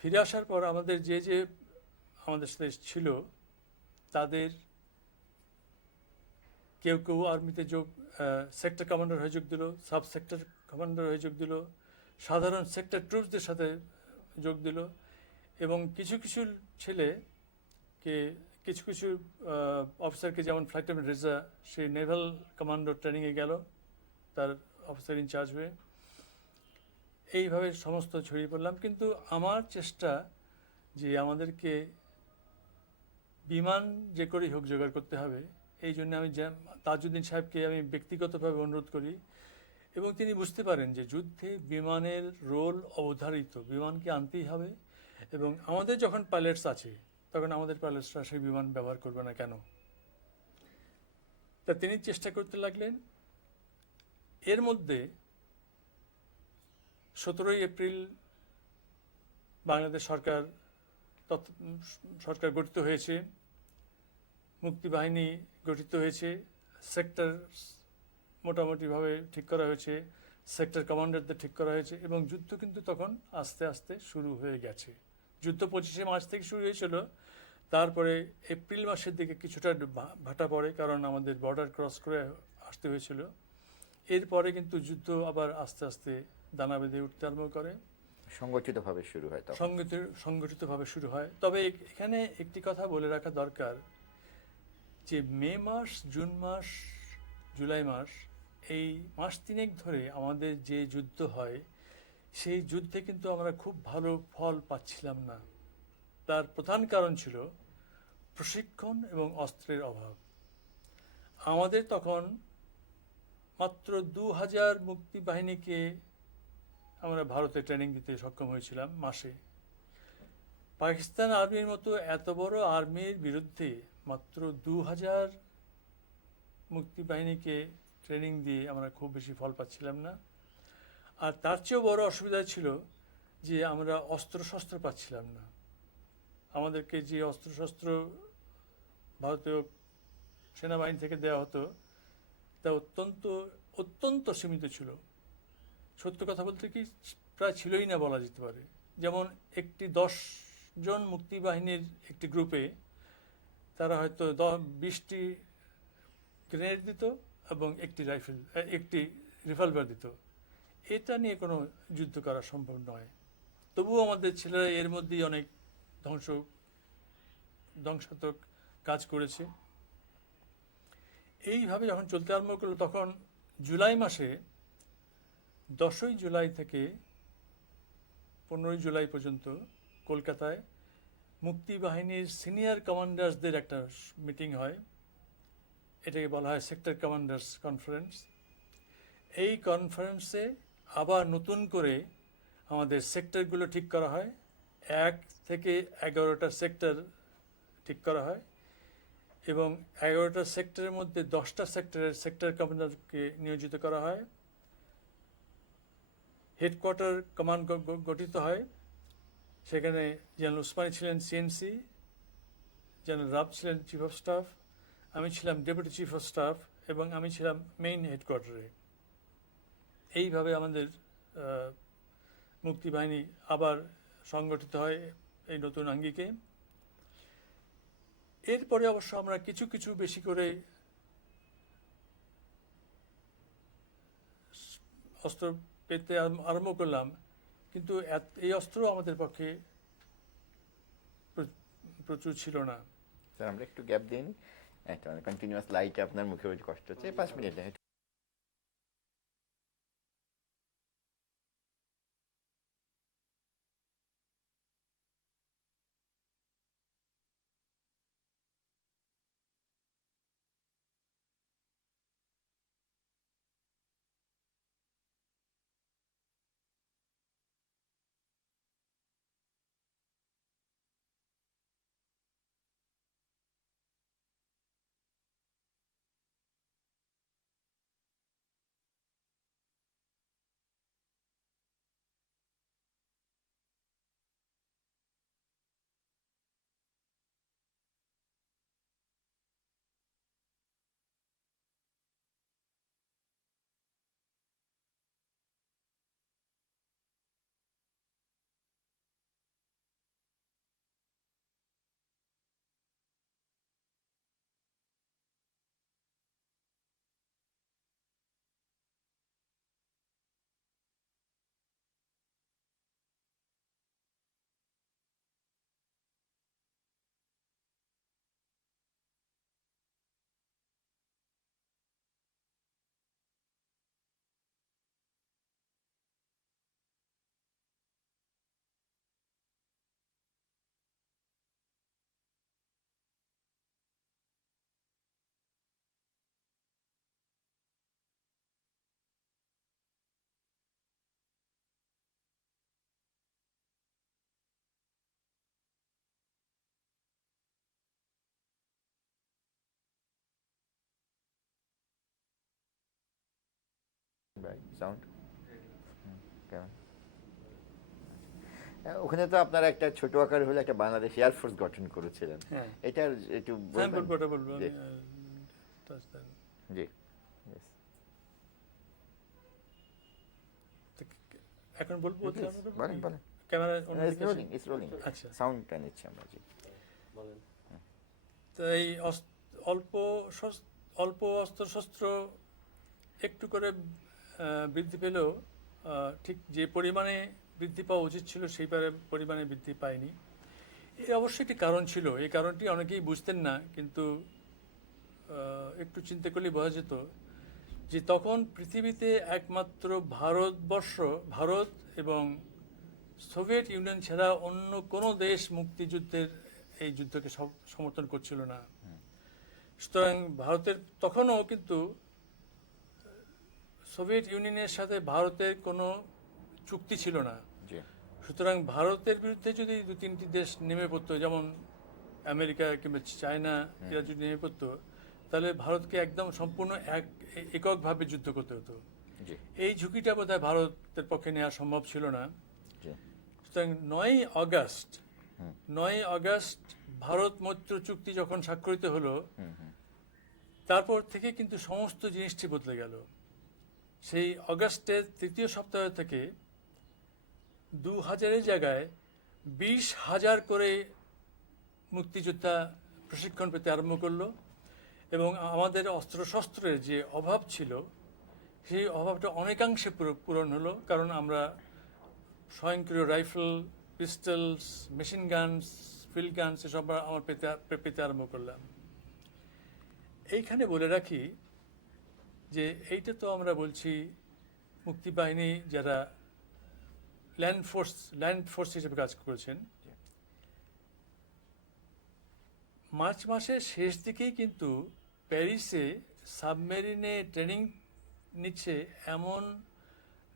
ফিরে আসার পর আমাদের যে আমাদের সাথে ছিল তাদের কেউ কেউ আর্মিতে সেক্টর কমান্ডার হয়ে যোগ দিল, সাব সেক্টর কমান্ডার হয়ে যোগ দিল, সাধারণ সেক্টর ট্রুপসদের সাথে যোগ দিল এবং কিছু কিছু ছেলেকে কিছু কিছু অফিসারকে, যেমন ফ্লাইট ক্যাপ্টেন রেজা, সে নেভাল কমান্ডো ট্রেনিংয়ে গেল তার অফিসার ইনচার্জ হয়ে। এইভাবে সমস্ত ছড়িয়ে পড়লাম। কিন্তু আমার চেষ্টা যে আমাদেরকে বিমান যে করেই হোক জোগাড় করতে হবে, এই জন্য আমি তাজউদ্দিন সাহেবকে আমি ব্যক্তিগতভাবে অনুরোধ করি এবং তিনি বুঝতে পারেন যে যুদ্ধে বিমানের রোল অবধারিত, বিমানকে আনতেই হবে এবং আমাদের যখন পাইলটস আছে তখন আমাদের পাইলটসরা সেই বিমান ব্যবহার করবে না কেন। তা তিনি চেষ্টা করতে লাগলেন। এর মধ্যে 17ই এপ্রিল বাংলাদেশ সরকার গঠিত হয়েছে, মুক্তিবাহিনী গঠিত হয়েছে, সেক্টর মোটামুটিভাবে ঠিক করা হয়েছে, সেক্টর কমান্ডারদের ঠিক করা হয়েছে এবং যুদ্ধ কিন্তু তখন আস্তে আস্তে শুরু হয়ে গেছে। যুদ্ধ 25শে মার্চ থেকে শুরু হয়েছিল, তারপরে এপ্রিল মাসের দিকে কিছুটা ভাটা পড়ে কারণ আমাদের বর্ডার ক্রস করে আসতে হয়েছিল। এরপরে কিন্তু যুদ্ধ আবার আস্তে আস্তে দানা বেঁধে উঠতে আরম্ভ করে, সংগঠিতভাবে শুরু হয়। সংগঠিতভাবে শুরু হয়। তবে এখানে একটি কথা বলে রাখা দরকার যে মে মাস, জুন মাস, জুলাই মাস, এই মাস 3 ধরে আমাদের যে যুদ্ধ হয় সেই যুদ্ধে কিন্তু আমরা খুব ভালো ফল পাচ্ছিলাম না। তার প্রধান কারণ ছিল প্রশিক্ষণ এবং অস্ত্রের অভাব। আমাদের তখন মাত্র 2000 মুক্তিবাহিনীকে আমরা ভারতে ট্রেনিং দিতে সক্ষম হয়েছিলাম মাসে। পাকিস্তান আর্মির মতো এত বড় আর্মির বিরুদ্ধে মাত্র 2000 মুক্তিবাহিনীকে ট্রেনিং দিয়ে আমরা খুব বেশি ফল পাচ্ছিলাম না। আর তার চেয়েও বড় অসুবিধা ছিল যে আমরা অস্ত্রশস্ত্র পাচ্ছিলাম না। আমাদেরকে যে অস্ত্রশস্ত্র ভারতীয় সেনাবাহিনী থেকে দেওয়া হতো তা অত্যন্ত সীমিত ছিল। সত্য কথা বলতে কি প্রায় ছিলই না বলা যেতে পারে। যেমন 10 জন মুক্তিবাহিনীর একটি গ্রুপে তারা হয়তো 20টি গ্রেনেড দিত এবং একটি রিভলভার দিত। এটা নিয়ে কোনো যুদ্ধ করা সম্ভব নয়। তবুও আমাদের ছেলেরা এর মধ্যেই অনেক ধ্বংসাত্মক কাজ করেছে। এইভাবে যখন চলতে আরম্ভ করলো তখন জুলাই মাসে 10ই জুলাই থেকে 15ই জুলাই পর্যন্ত কলকাতায় মুক্তিবাহিনীর সিনিয়র কমান্ডার্সদের একটা মিটিং হয়। এটাকে বলা হয় সেক্টর কমান্ডার্স কনফারেন্স। এই কনফারেন্সে আবার নতুন করে আমাদের সেক্টরগুলো ঠিক করা হয়। 1 থেকে 11টা সেক্টর ঠিক করা হয় এবং 11টা সেক্টরের মধ্যে 10টা সেক্টরের সেক্টর কমান্ডারকে নিয়োজিত করা হয়। হেডকোয়ার্টার কমান্ড গঠিত হয়। সেখানে জেনারেল ওসমানী ছিলেন সিএনসি, জেনারেল রাব ছিলেন চিফ অফ স্টাফ, আমি ছিলাম ডেপুটি চিফ অফ স্টাফ এবং আমি ছিলাম মেইন হেডকোয়ার্টারে। এইভাবে আমাদের মুক্তিবাহিনী আবার সংগঠিত হয় এই নতুন আঙ্গিকে। এরপরে অবশ্য আমরা কিছু কিছু বেশি করে অস্ত্র পেতে আরম্ভ করলাম, কিন্তু এই অস্ত্র আমাদের পক্ষে প্রচুর ছিল না। স্যার আমরা একটু গ্যাপ দিই, একটা কন্টিনিউয়াস লাইটে আপনার মুখে কষ্ট হচ্ছে, 5 মিনিট। সাউন্ড কেমন? ওখানে তো আপনারা একটা ছোট আকার হলে একটা বাংলাদেশ এয়ারফোর্স গঠন করেছিলেন, হ্যাঁ, এটার একটু হ্যাঁ, বলবেন? বলবো, ওটা বলবো আমি। জি। জি, yes. এখন বলবো Please, বলেন বলেন। Camera It's rolling, it's rolling. আচ্ছা, সাউন্ডটা নিচ্ছি আমরা। জি বলেন। তো এই অল্প অস্ত্র শস্ত্র একটু করে বৃদ্ধি পেলেও ঠিক যে পরিমাণে বৃদ্ধি পাওয়া উচিত ছিল সেই পরিমাণে বৃদ্ধি পায়নি। এর অবশ্যই একটি কারণ ছিল, এই কারণটি অনেকেই বুঝতেন না, কিন্তু একটু চিন্তা করলেই বোঝা যেত যে তখন পৃথিবীতে একমাত্র ভারত এবং সোভিয়েত ইউনিয়ন ছাড়া অন্য কোনো দেশ মুক্তিযুদ্ধের এই যুদ্ধকে সমর্থন করছিল না। সুতরাং ভারতের তখনও কিন্তু সোভিয়েত ইউনিয়নের সাথে ভারতের কোনো চুক্তি ছিল না। জি সুতরাং ভারতের বিরুদ্ধে যদি 2-3টি দেশ নেমে পড়তো, যেমন আমেরিকা কিংবা চায়না, এরা যদি নেমে পড়তো, তাহলে ভারতকে একদম সম্পূর্ণ এককভাবে যুদ্ধ করতে হতো। জি এই ঝুঁকিটা বোধহয় ভারতের পক্ষে নেওয়া সম্ভব ছিল না। জি সুতরাং 9 আগস্ট ভারত মৈত্রী চুক্তি যখন স্বাক্ষরিত হলো, তারপর থেকে কিন্তু সমস্ত জিনিসটি বদলে গেল। সেই আগস্টের 3য় সপ্তাহ থেকে 2000-এর জায়গায় 20,000 করে মুক্তিযোদ্ধা প্রশিক্ষণ পেতে আরম্ভ করলো, এবং আমাদের অস্ত্রশস্ত্রের যে অভাব ছিল সেই অভাবটা অনেকাংশে পূরণ হলো, কারণ আমরা স্বয়ংক্রিয় rifle, pistols, machine guns, field guns এসব আমার পেতে আরম্ভ করলাম। এইখানে বলে রাখি যে এইটা তো আমরা বলছি মুক্তিবাহিনী যারা ল্যান্ড ফোর্স হিসেবে কাজ করেছেন। মার্চ মাসের শেষ দিকেই কিন্তু প্যারিসে সাবমেরিনে ট্রেনিং নিচ্ছে এমন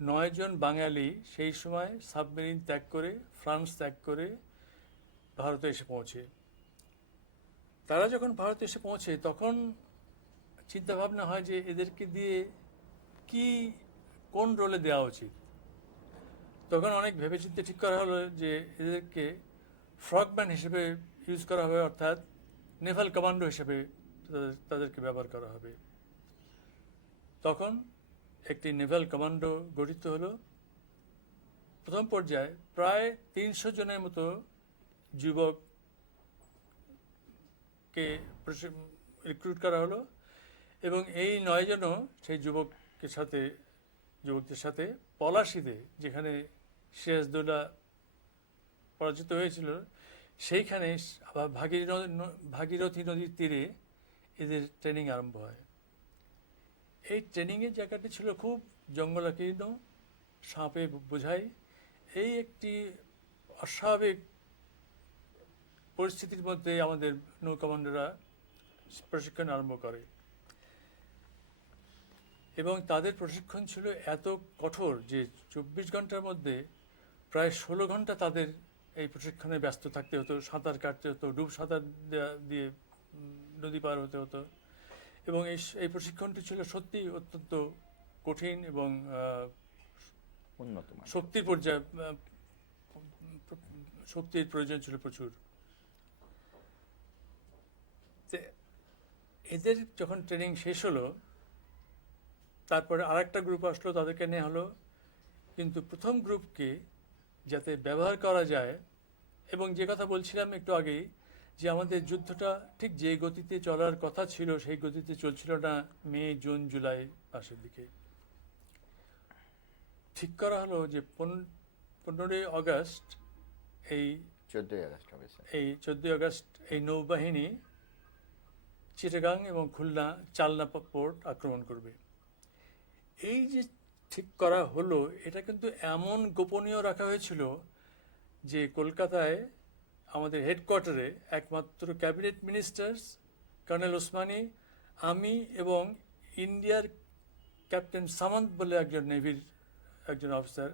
9 জন বাঙালি সেই সময় সাবমেরিন ত্যাগ করে, ফ্রান্স ত্যাগ করে ভারতে এসে পৌঁছে। তারা যখন ভারতে এসে পৌঁছে তখন চিন্তা ভাবনা হয় যে এদেরকে দিয়ে কোন রোলে দেওয়া উচিত। তখন অনেক ভেবেচিন্তে ঠিক করা হলো যে এদেরকে ফ্রগম্যান হিসেবে ইউজ করা হবে, অর্থাৎ নেভাল কমান্ডো হিসেবে তাদেরকে ব্যবহার করা হবে। তখন একটি নেভাল কমান্ডো গঠিত হলো। প্রথম পর্যায়ে প্রায় 300 জনের মতো যুবককে রিক্রুট করা হলো এবং এই 9 জনও সেই যুবকদের সাথে পলাশীতে, যেখানে সিরাজদৌল্লা পরাজিত হয়েছিল, সেইখানে আবার ভাগীরথী নদীর তীরে এদের ট্রেনিং আরম্ভ হয়। এই ট্রেনিংয়ের জায়গাটি ছিল খুব জঙ্গলাকীর্ণ, সাপে বোঝাই। এই একটি অস্বাভাবিক পরিস্থিতির মধ্যে আমাদের নৌ কমান্ডোরা প্রশিক্ষণ আরম্ভ করে এবং তাদের প্রশিক্ষণ ছিল এত কঠোর যে 24 ঘন্টার মধ্যে প্রায় 16 ঘন্টা তাদের এই প্রশিক্ষণে ব্যস্ত থাকতে হতো। সাঁতার কাটতে হতো, ডুব সাঁতার দিয়ে নদী পার হতে হতো এবং এই প্রশিক্ষণটি ছিল সত্যি অত্যন্ত কঠিন এবং উন্নত মানের। শক্তির প্রয়োজন ছিল প্রচুর। এদের যখন ট্রেনিং শেষ হলো, তারপরে আরেকটা গ্রুপ আসলো, তাদেরকে নেওয়া হলো। কিন্তু প্রথম গ্রুপকে যাতে ব্যবহার করা যায়, এবং যে কথা বলছিলাম একটু আগেই, যে আমাদের যুদ্ধটা ঠিক যে গতিতে চলার কথা ছিল সেই গতিতে চলছিল না। মে, জুন, জুলাই মাসের দিকে ঠিক করা হলো যে 15ই আগস্ট এই 14ই আগস্ট এই নৌবাহিনী চিটাগাং এবং খুলনা চালনা পোর্ট আক্রমণ করবে। এই যে ঠিক করা হলো, এটা কিন্তু এমন গোপনীয় রাখা হয়েছিল যে কলকাতায় আমাদের হেডকোয়ার্টারে একমাত্র ক্যাবিনেট মিনিস্টার্স, কর্নেল ওসমানী, আমি এবং ইন্ডিয়ার ক্যাপ্টেন সামন্ত বলে একজন নেভির একজন অফিসার,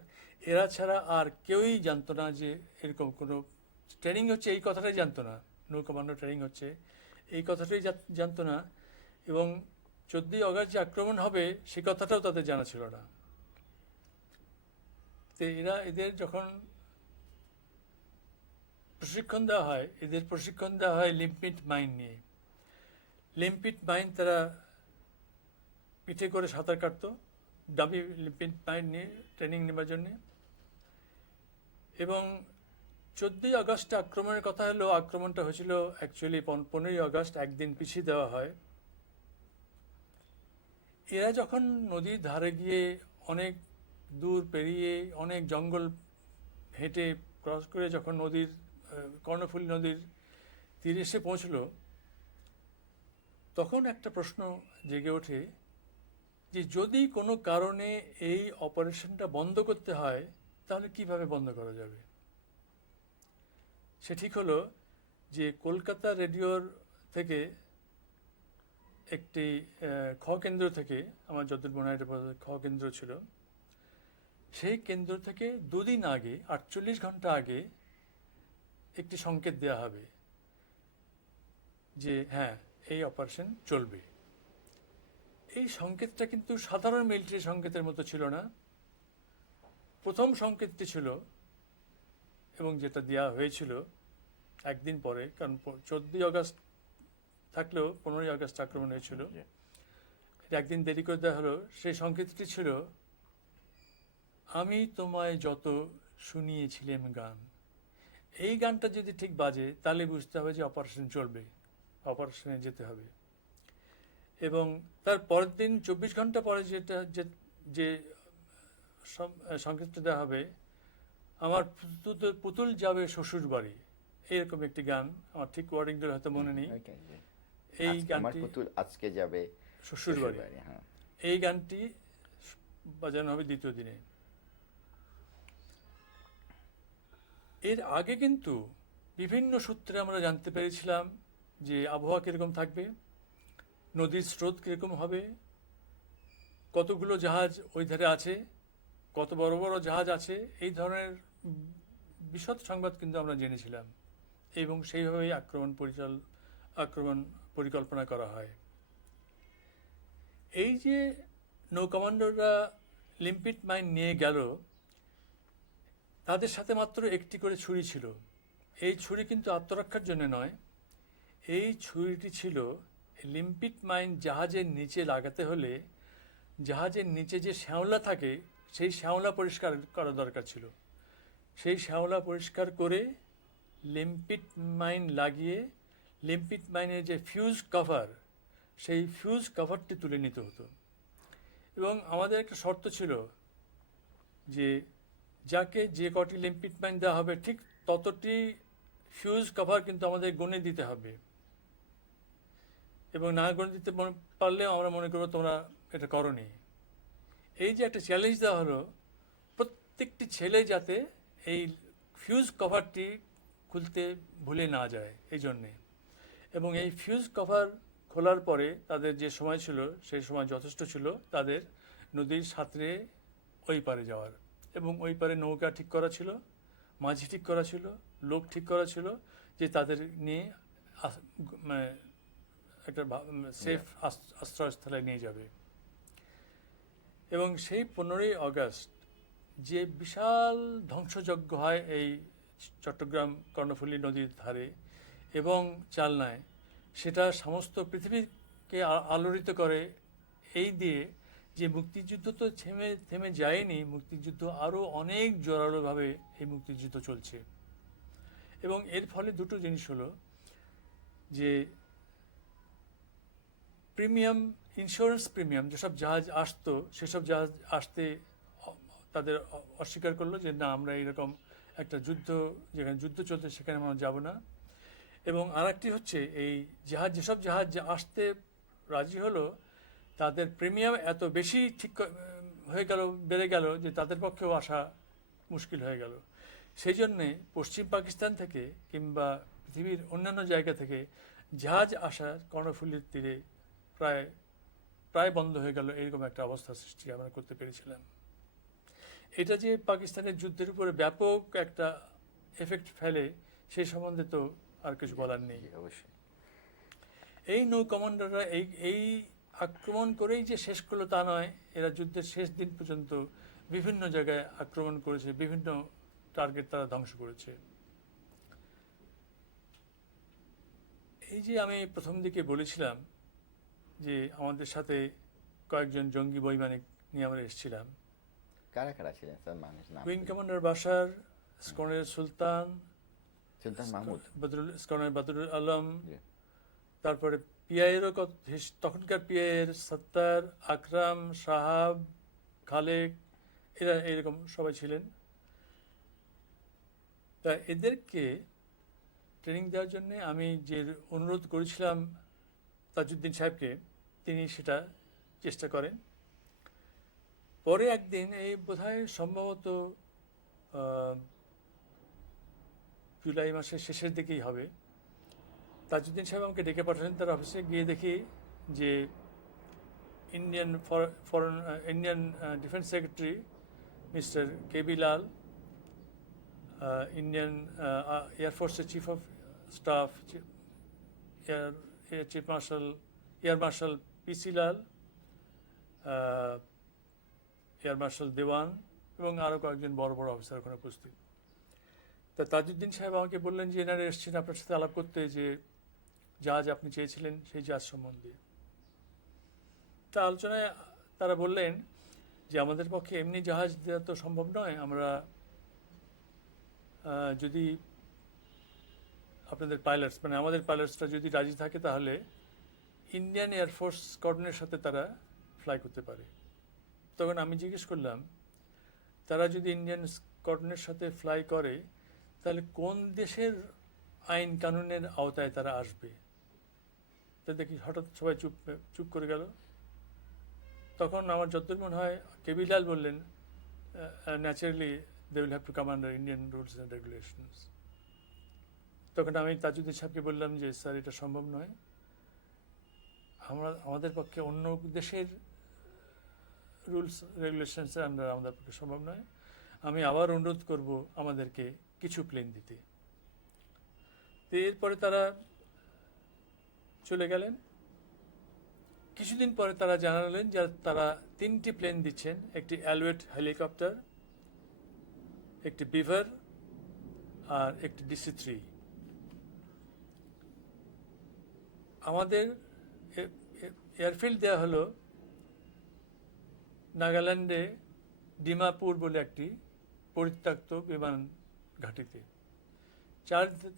এরা ছাড়া আর কেউই জানতো না যে এরকম কোনো ট্রেনিং হচ্ছে, এই কথাটাই জানতো না। নৌ কমান্ডো ট্রেনিং হচ্ছে এই কথাটাই জানতো না, এবং 14ই আগস্ট যে আক্রমণ হবে সে কথাটাও তাদের জানা ছিল না। তো এদের যখন প্রশিক্ষণ দেওয়া হয়, এদের প্রশিক্ষণ দেওয়া হয় লিম্পিট মাইন নিয়ে। লিম্পিট মাইন তারা পিঠে করে সাঁতার কাটতো, ডাবি লিম্পিট মাইন নিয়ে ট্রেনিং নেবার জন্যে। এবং 14ই আগস্ট আক্রমণের কথা হলো, আক্রমণটা হয়েছিল অ্যাকচুয়ালি 15ই আগস্ট, একদিন পিছিয়ে দেওয়া হয়। এরা যখন নদীর ধারে গিয়ে অনেক দূর পেরিয়ে অনেক জঙ্গল হেঁটে ক্রস করে যখন কর্ণফুলী নদীর তীরে এসে পৌঁছলো, তখন একটা প্রশ্ন জেগে ওঠে যে যদি কোনো কারণে এই অপারেশনটা বন্ধ করতে হয় তাহলে কিভাবে বন্ধ করা যাবে। সে ঠিক হলো যে কলকাতা রেডিওর থেকে একটি কেন্দ্র থেকে, আমার যতদূর মনে হয় এটা কেন্দ্র ছিল, সেই কেন্দ্র থেকে 2 দিন আগে, 48 ঘন্টা আগে একটি সংকেত দেওয়া হবে যে হ্যাঁ এই অপারেশন চলবে। এই সংকেতটা কিন্তু সাধারণ মিলিটারি সংকেতের মতো ছিল না। প্রথম সংকেতটি ছিল, এবং যেটা দেওয়া হয়েছিল একদিন পরে, কারণ 14ই আগস্ট থাকলেও 15ই আগস্ট আক্রমণ হয়েছিল, একদিন দেরি করে দেওয়া হলো। সেই সংকেতটি ছিল, আমি তোমায় যত শুনিয়েছিলাম গান। এই গানটা যদি ঠিক বাজে তাহলে বুঝতে হবে যে অপারেশন চলবে, অপারেশনে যেতে হবে। এবং তার পরের দিন 24 ঘন্টা পরে যে সংকেতটা দেওয়া হবে, আমার পুতুল যাবে শ্বশুর বাড়ি, এইরকম একটি গান, আমার ঠিক ওয়ার্ডিংটা হয়তো মনে নেই। এই গানটি আজকে যাবে শ্বশুর বাড়ি, এই গানটি বাজানো হবে দ্বিতীয় দিনে। এর আগে কিন্তু বিভিন্ন সূত্রে আমরা জানতে পেরেছিলাম যে আবহাওয়া কীরকম থাকবে, নদীর স্রোত কীরকম হবে, কতগুলো জাহাজ ওই ধারে আছে, কত বড় বড় জাহাজ আছে, এই ধরনের বিশদ সংবাদ কিন্তু আমরা জেনেছিলাম, এবং সেইভাবেই আক্রমণ পরিকল্পনা করা হয়। এই যে নৌ কমান্ডাররা লিম্পিট মাইন নিয়ে গেল, তাদের সাথে মাত্র একটি করে ছুরি ছিল। এই ছুরি কিন্তু আত্মরক্ষার জন্য নয়, এই ছুরিটি ছিল লিম্পিট মাইন জাহাজের নিচে লাগাতে হলে জাহাজের নিচে যে শ্যাওলা থাকে সেই শ্যাওলা পরিষ্কার করা দরকার ছিল। সেই শ্যাওলা পরিষ্কার করে লিম্পিট মাইন লাগিয়ে লিম্পিট মাইনের যে ফিউজ কভার সেই ফিউজ কভারটি তুলে নিতে হতো। এবং আমাদের একটা শর্ত ছিল যে যাকে যে কটি লিম্পিট মাইন দেওয়া হবে ঠিক ততটি ফিউজ কভার কিন্তু আমাদের গণে দিতে হবে, এবং না গণে দিতে পারলেও আমরা মনে করবো তোমরা এটা করনি। এই যে একটা চ্যালেঞ্জ দেওয়া হলো, প্রত্যেকটি ছেলে যাতে এই ফিউজ কভারটি খুলতে ভুলে না যায় এই জন্যে। এবং এই ফিউজ কভার খোলার পরে তাদের যে সময় ছিল সেই সময় যথেষ্ট ছিল তাদের নদীর সাঁতরে ওই পারে যাওয়ার, এবং ওই পারে নৌকা ঠিক করা ছিল, মাঝি ঠিক করা ছিল, লোক ঠিক করা ছিল যে তাদের নিয়ে মানে একটা সেফ আশ্রয়স্থলে নিয়ে যাবে। এবং সেই 15ই আগস্ট যে বিশাল ধ্বংসযজ্ঞ হয় এই চট্টগ্রাম কর্ণফুলী নদীর ধারে এবং চালনায়, সেটা সমস্ত পৃথিবীকে আলোড়িত করে এই দিয়ে যে মুক্তিযুদ্ধ তো থেমে যায়নি, মুক্তিযুদ্ধ আরও অনেক জোরালোভাবে এই মুক্তিযুদ্ধ চলছে। এবং এর ফলে দুটো জিনিস হলো যে প্রিমিয়াম, ইন্স্যুরেন্স প্রিমিয়াম, যেসব জাহাজ আসতো সেসব জাহাজ আসতে তাদের অস্বীকার করলো যে না, আমরা এরকম একটা যুদ্ধ, যেখানে যুদ্ধ চলছে সেখানে আমরা যাব না। এবং আরেকটি হচ্ছে এই জাহাজ, যেসব জাহাজ আসতে রাজি হলো তাদের প্রিমিয়াম এত বেশি ঠিক হয়ে গেল, বেড়ে গেল যে তাদের পক্ষেও আসা মুশকিল হয়ে গেল। সেই জন্যে পশ্চিম পাকিস্তান থেকে কিংবা পৃথিবীর অন্যান্য জায়গা থেকে জাহাজ আসা কর্ণফুলীর তীরে প্রায় বন্ধ হয়ে গেল। এরকম একটা অবস্থা সৃষ্টি আমরা করতে পেরেছিলাম। এটা যে পাকিস্তানের যুদ্ধের উপরে ব্যাপক একটা এফেক্ট ফেলে সেই সম্বন্ধে তো আর কিছু বলার নেই। অবশ্যই এই নৌ কমান্ডাররা এই আক্রমণ করেই যে শেষ করলো তা নয়, এরা যুদ্ধের শেষ দিন পর্যন্ত বিভিন্ন জায়গায় আক্রমণ করেছে, বিভিন্ন টার্গেট তারা ধ্বংস করেছে। এই যে আমি প্রথম দিকে বলেছিলাম যে আমাদের সাথে কয়েকজন জঙ্গি বৈমানিক নিয়ে আমরা এসেছিলাম। কারা কারা ছিলেন স্যার? মানুষ নাম? উইং কমান্ডার বাশার, স্কনের সুলতান, সুলতান মাহমুদ, স্কনের বদরুল আলম, জি। তারপরে পিআইয়েরও তখনকার পিআইয়ের সত্তার, আকরাম, সাহাব, খালেক, এরা এরকম সবাই ছিলেন। তা এদেরকে ট্রেনিং দেওয়ার জন্য আমি যে অনুরোধ করেছিলাম তাজউদ্দিন সাহেবকে, তিনি সেটা চেষ্টা করেন। পরে একদিন, এই বোধহয় সম্ভবত জুলাই মাসের শেষের দিকেই হবে, তাজউদ্দিন সাহেব আমাকে ডেকে পাঠালেন তার অফিসে। গিয়ে দেখি যে Indian defence secretary mister KB Lal, Indian এয়ারফোর্সের chief of staff air marshal PC Lal, air marshal Dewan এবং আরও কয়েকজন বড় বড় অফিসার ওখানে উপস্থিত। তা তাজউদ্দিন সাহেব আমাকে বললেন যে এনারা এসছেন আপনার সাথে আলাপ করতে, যে জাহাজ আপনি চেয়েছিলেন সেই জাহাজ সম্বন্ধে। তা আলোচনায় তারা বললেন যে আমাদের পক্ষে এমনি জাহাজ দেওয়া তো সম্ভব নয়, আমরা যদি আপনাদের পাইলটস, মানে আমাদের পাইলটসরা যদি রাজি থাকে তাহলে ইন্ডিয়ান এয়ারফোর্স স্কোয়াড্রনের সাথে তারা ফ্লাই করতে পারে। তখন আমি জিজ্ঞেস করলাম, তারা যদি ইন্ডিয়ান স্কোয়াড্রনের সাথে ফ্লাই করে তাহলে কোন দেশের আইন কানুনের আওতায় তারা আসবে? তা দেখি হঠাৎ সবাই চুপ করে গেল। তখন আমার যতদূর মনে হয় কেবিলাল বললেন, naturally they will have to come under Indian rules and regulations. তখন আমি তাজউদ্দিন সাহেবকে বললাম যে স্যার, এটা সম্ভব নয়, আমাদের পক্ষে অন্য দেশের রুলস রেগুলেশনসের আন্ডার আমাদের পক্ষে সম্ভব নয়। আমি আবার অনুরোধ করব আমাদেরকে কিছু প্লেন দিতে। তো এরপরে তারা চলে গেলেন। কিছুদিন পরে তারা জানালেন যে তারা 3টি প্লেন দিচ্ছেন, একটি অ্যালওয়েট হেলিকপ্টার, একটি বিভার আর একটি DC-3। আমাদের এয়ারফিল্ড দেওয়া হলো নাগাল্যান্ডে ডিমাপুর বলে একটি পরিত্যক্ত বিমান ঘাঁটিতে।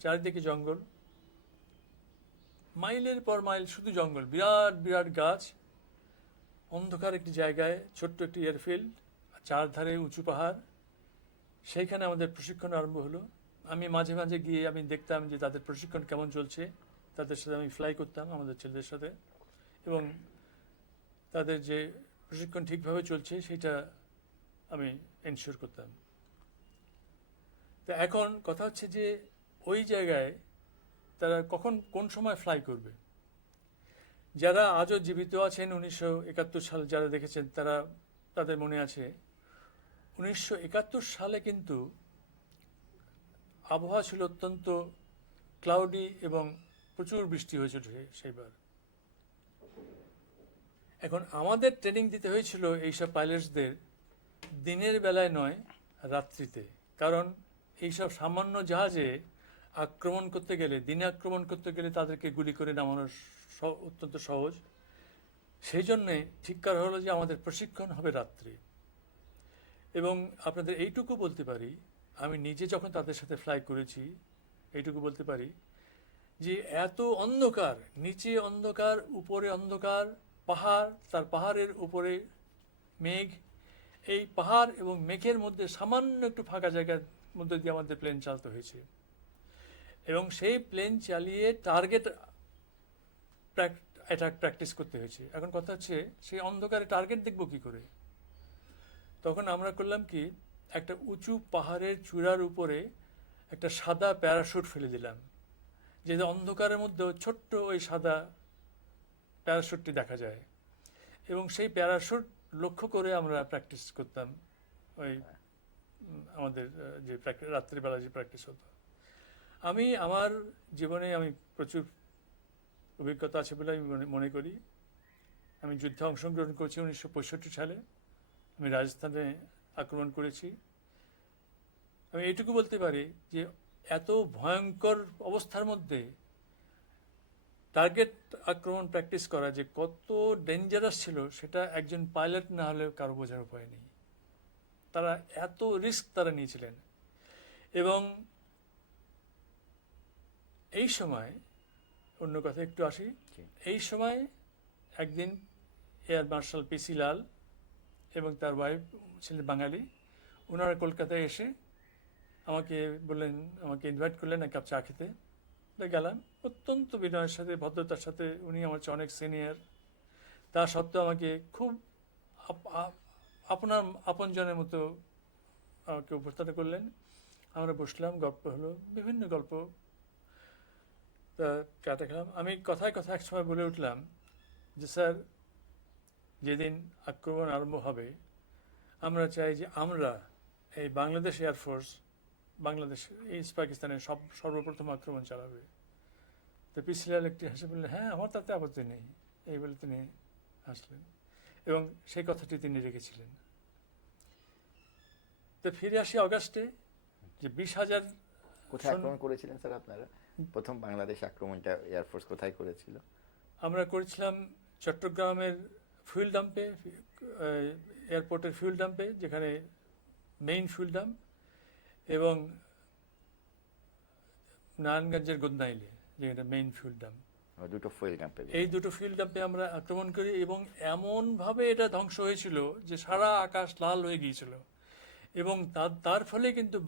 চারিদিকে জঙ্গল, মাইলের পর মাইল শুধু জঙ্গল, বিরাট বিরাট গাছ, অন্ধকার একটি জায়গায় ছোট্ট একটি এয়ারফিল্ড, চারধারে উঁচু পাহাড়। সেইখানে আমাদের প্রশিক্ষণ আরম্ভ হলো। আমি মাঝে মাঝে গিয়ে আমি দেখতাম যে তাদের প্রশিক্ষণ কেমন চলছে, তাদের সাথে আমি ফ্লাই করতাম আমাদের ছেলেদের সাথে, এবং তাদের যে প্রশিক্ষণ ঠিকভাবে চলছে সেটা আমি এনশিওর করতাম। তো এখন কথা হচ্ছে যে ওই জায়গায় তারা কখন কোন সময় ফ্লাই করবে। যারা আজও জীবিত আছেন 1971 সাল যারা দেখেছেন তারা, তাদের মনে আছে 1971 সালে কিন্তু আবহাওয়া ছিল অত্যন্ত ক্লাউডি এবং প্রচুর বৃষ্টি হয়েছিল সেইবার। এখন আমাদের ট্রেনিং দিতে হয়েছিল এইসব পাইলটসদের দিনের বেলায় নয়, রাত্রিতে। কারণ এইসব সামান্য জাহাজে আক্রমণ করতে গেলে, দিনে আক্রমণ করতে গেলে তাদেরকে গুলি করে নামানো অত্যন্ত সহজ। সেই জন্যে ঠিক করা হলো যে আমাদের প্রশিক্ষণ হবে রাত্রে। এবং আপনাদের এইটুকু বলতে পারি, আমি নিজে যখন তাদের সাথে ফ্লাই করেছি, এইটুকু বলতে পারি যে এত অন্ধকার, নিচে অন্ধকার, উপরে অন্ধকার, পাহাড়, তার পাহাড়ের উপরে মেঘ, এই পাহাড় এবং মেঘের মধ্যে সামান্য একটু ফাঁকা জায়গার মধ্যে দিয়ে আমাদের প্লেন চালাতে হয়েছে। এবং সেই প্লেন চালিয়ে টার্গেট অ্যাটাক প্র্যাকটিস করতে হয়েছে। এখন কথা হচ্ছে সেই অন্ধকারে টার্গেট দেখব কি করে। তখন আমরা করলাম কি, একটা উঁচু পাহাড়ের চূড়ার উপরে একটা সাদা প্যারাশুট ফেলে দিলাম, যে অন্ধকারের মধ্যেও ছোট্ট ওই সাদা প্যারাশুটটি দেখা যায়। এবং সেই প্যারাশুট লক্ষ্য করে আমরা প্র্যাকটিস করতাম, ওই আমাদের যে রাত্রিবেলা যে প্র্যাকটিস হতো। আমি আমার জীবনে আমি প্রচুর অভিজ্ঞতা আছে বলে আমি মনে করি। আমি যুদ্ধে অংশগ্রহণ করেছি 1965 সালে, আমি রাজস্থানে আক্রমণ করেছি। আমি এইটুকু বলতে পারি যে এত ভয়ঙ্কর অবস্থার মধ্যে টার্গেট আক্রমণ প্র্যাকটিস করা যে কত ডেঞ্জারাস ছিল, সেটা একজন পাইলট না হলে কারো বোঝার উপায় নেই। তারা এত রিস্ক তারা নিয়েছিলেন। এবং এই সময় অন্য কথা একটু আসি, এই সময় একদিন এয়ার মার্শাল পিসি লাল এবং তার ওয়াইফ ছিলেন বাঙালি, ওনারা কলকাতায় এসে আমাকে বললেন, আমাকে ইনভাইট করলেন এক কাপ চা খেতে। গেলাম অত্যন্ত বিনয়ের সাথে, ভদ্রতার সাথে। উনি আমার চেয়ে অনেক সিনিয়র, তা সত্ত্বেও আমাকে খুব আপনার আপনজনের মতো আমাকে উপস্থাপন করলেন। আমরা বসলাম, গল্প হলো, বিভিন্ন গল্প, তা চাটা খেলাম। আমি কথায় কথায় এক সময় বলে উঠলাম যে স্যার, যেদিন আক্রমণ আরম্ভ হবে আমরা চাই যে আমরা এই বাংলাদেশ এয়ারফোর্স, বাংলাদেশ ইস্ট পাকিস্তানের সর্বপ্রথম আক্রমণ চালাবে। তো পিসিলাল একটি হাসি বললেন, হ্যাঁ আমার তাতে আপত্তি নেই, এই বলে তিনি হাসলেন এবং সেই কথাটি তিনি রেখেছিলেন। তো ফিরে আসি অগাস্টে, যে 20,000 কোথায় আক্রমণ করেছিলেন স্যার আপনারা? প্রথম বাংলাদেশ আক্রমণটা এয়ারফোর্স কোথায় করেছিল? আমরা করেছিলাম চট্টগ্রামের ফুয়েল ডাম্পে, এয়ারপোর্টের ফুয়েল ডাম্পে, যেখানে মেইন ফুয়েল ডাম্প, এবং নারায়ণগঞ্জের গোদনাইলে, যেখানে মেইন ফুয়েল ডাম্প। দুটো ফুয়েল ডাম্পে, এই দুটো ফুয়েল ডাম্পে আমরা আক্রমণ করি এবং এমনভাবে এটা ধ্বংস হয়েছিল যে সারা আকাশ লাল হয়ে গিয়েছিল। এবং তার ফলে কিন্তু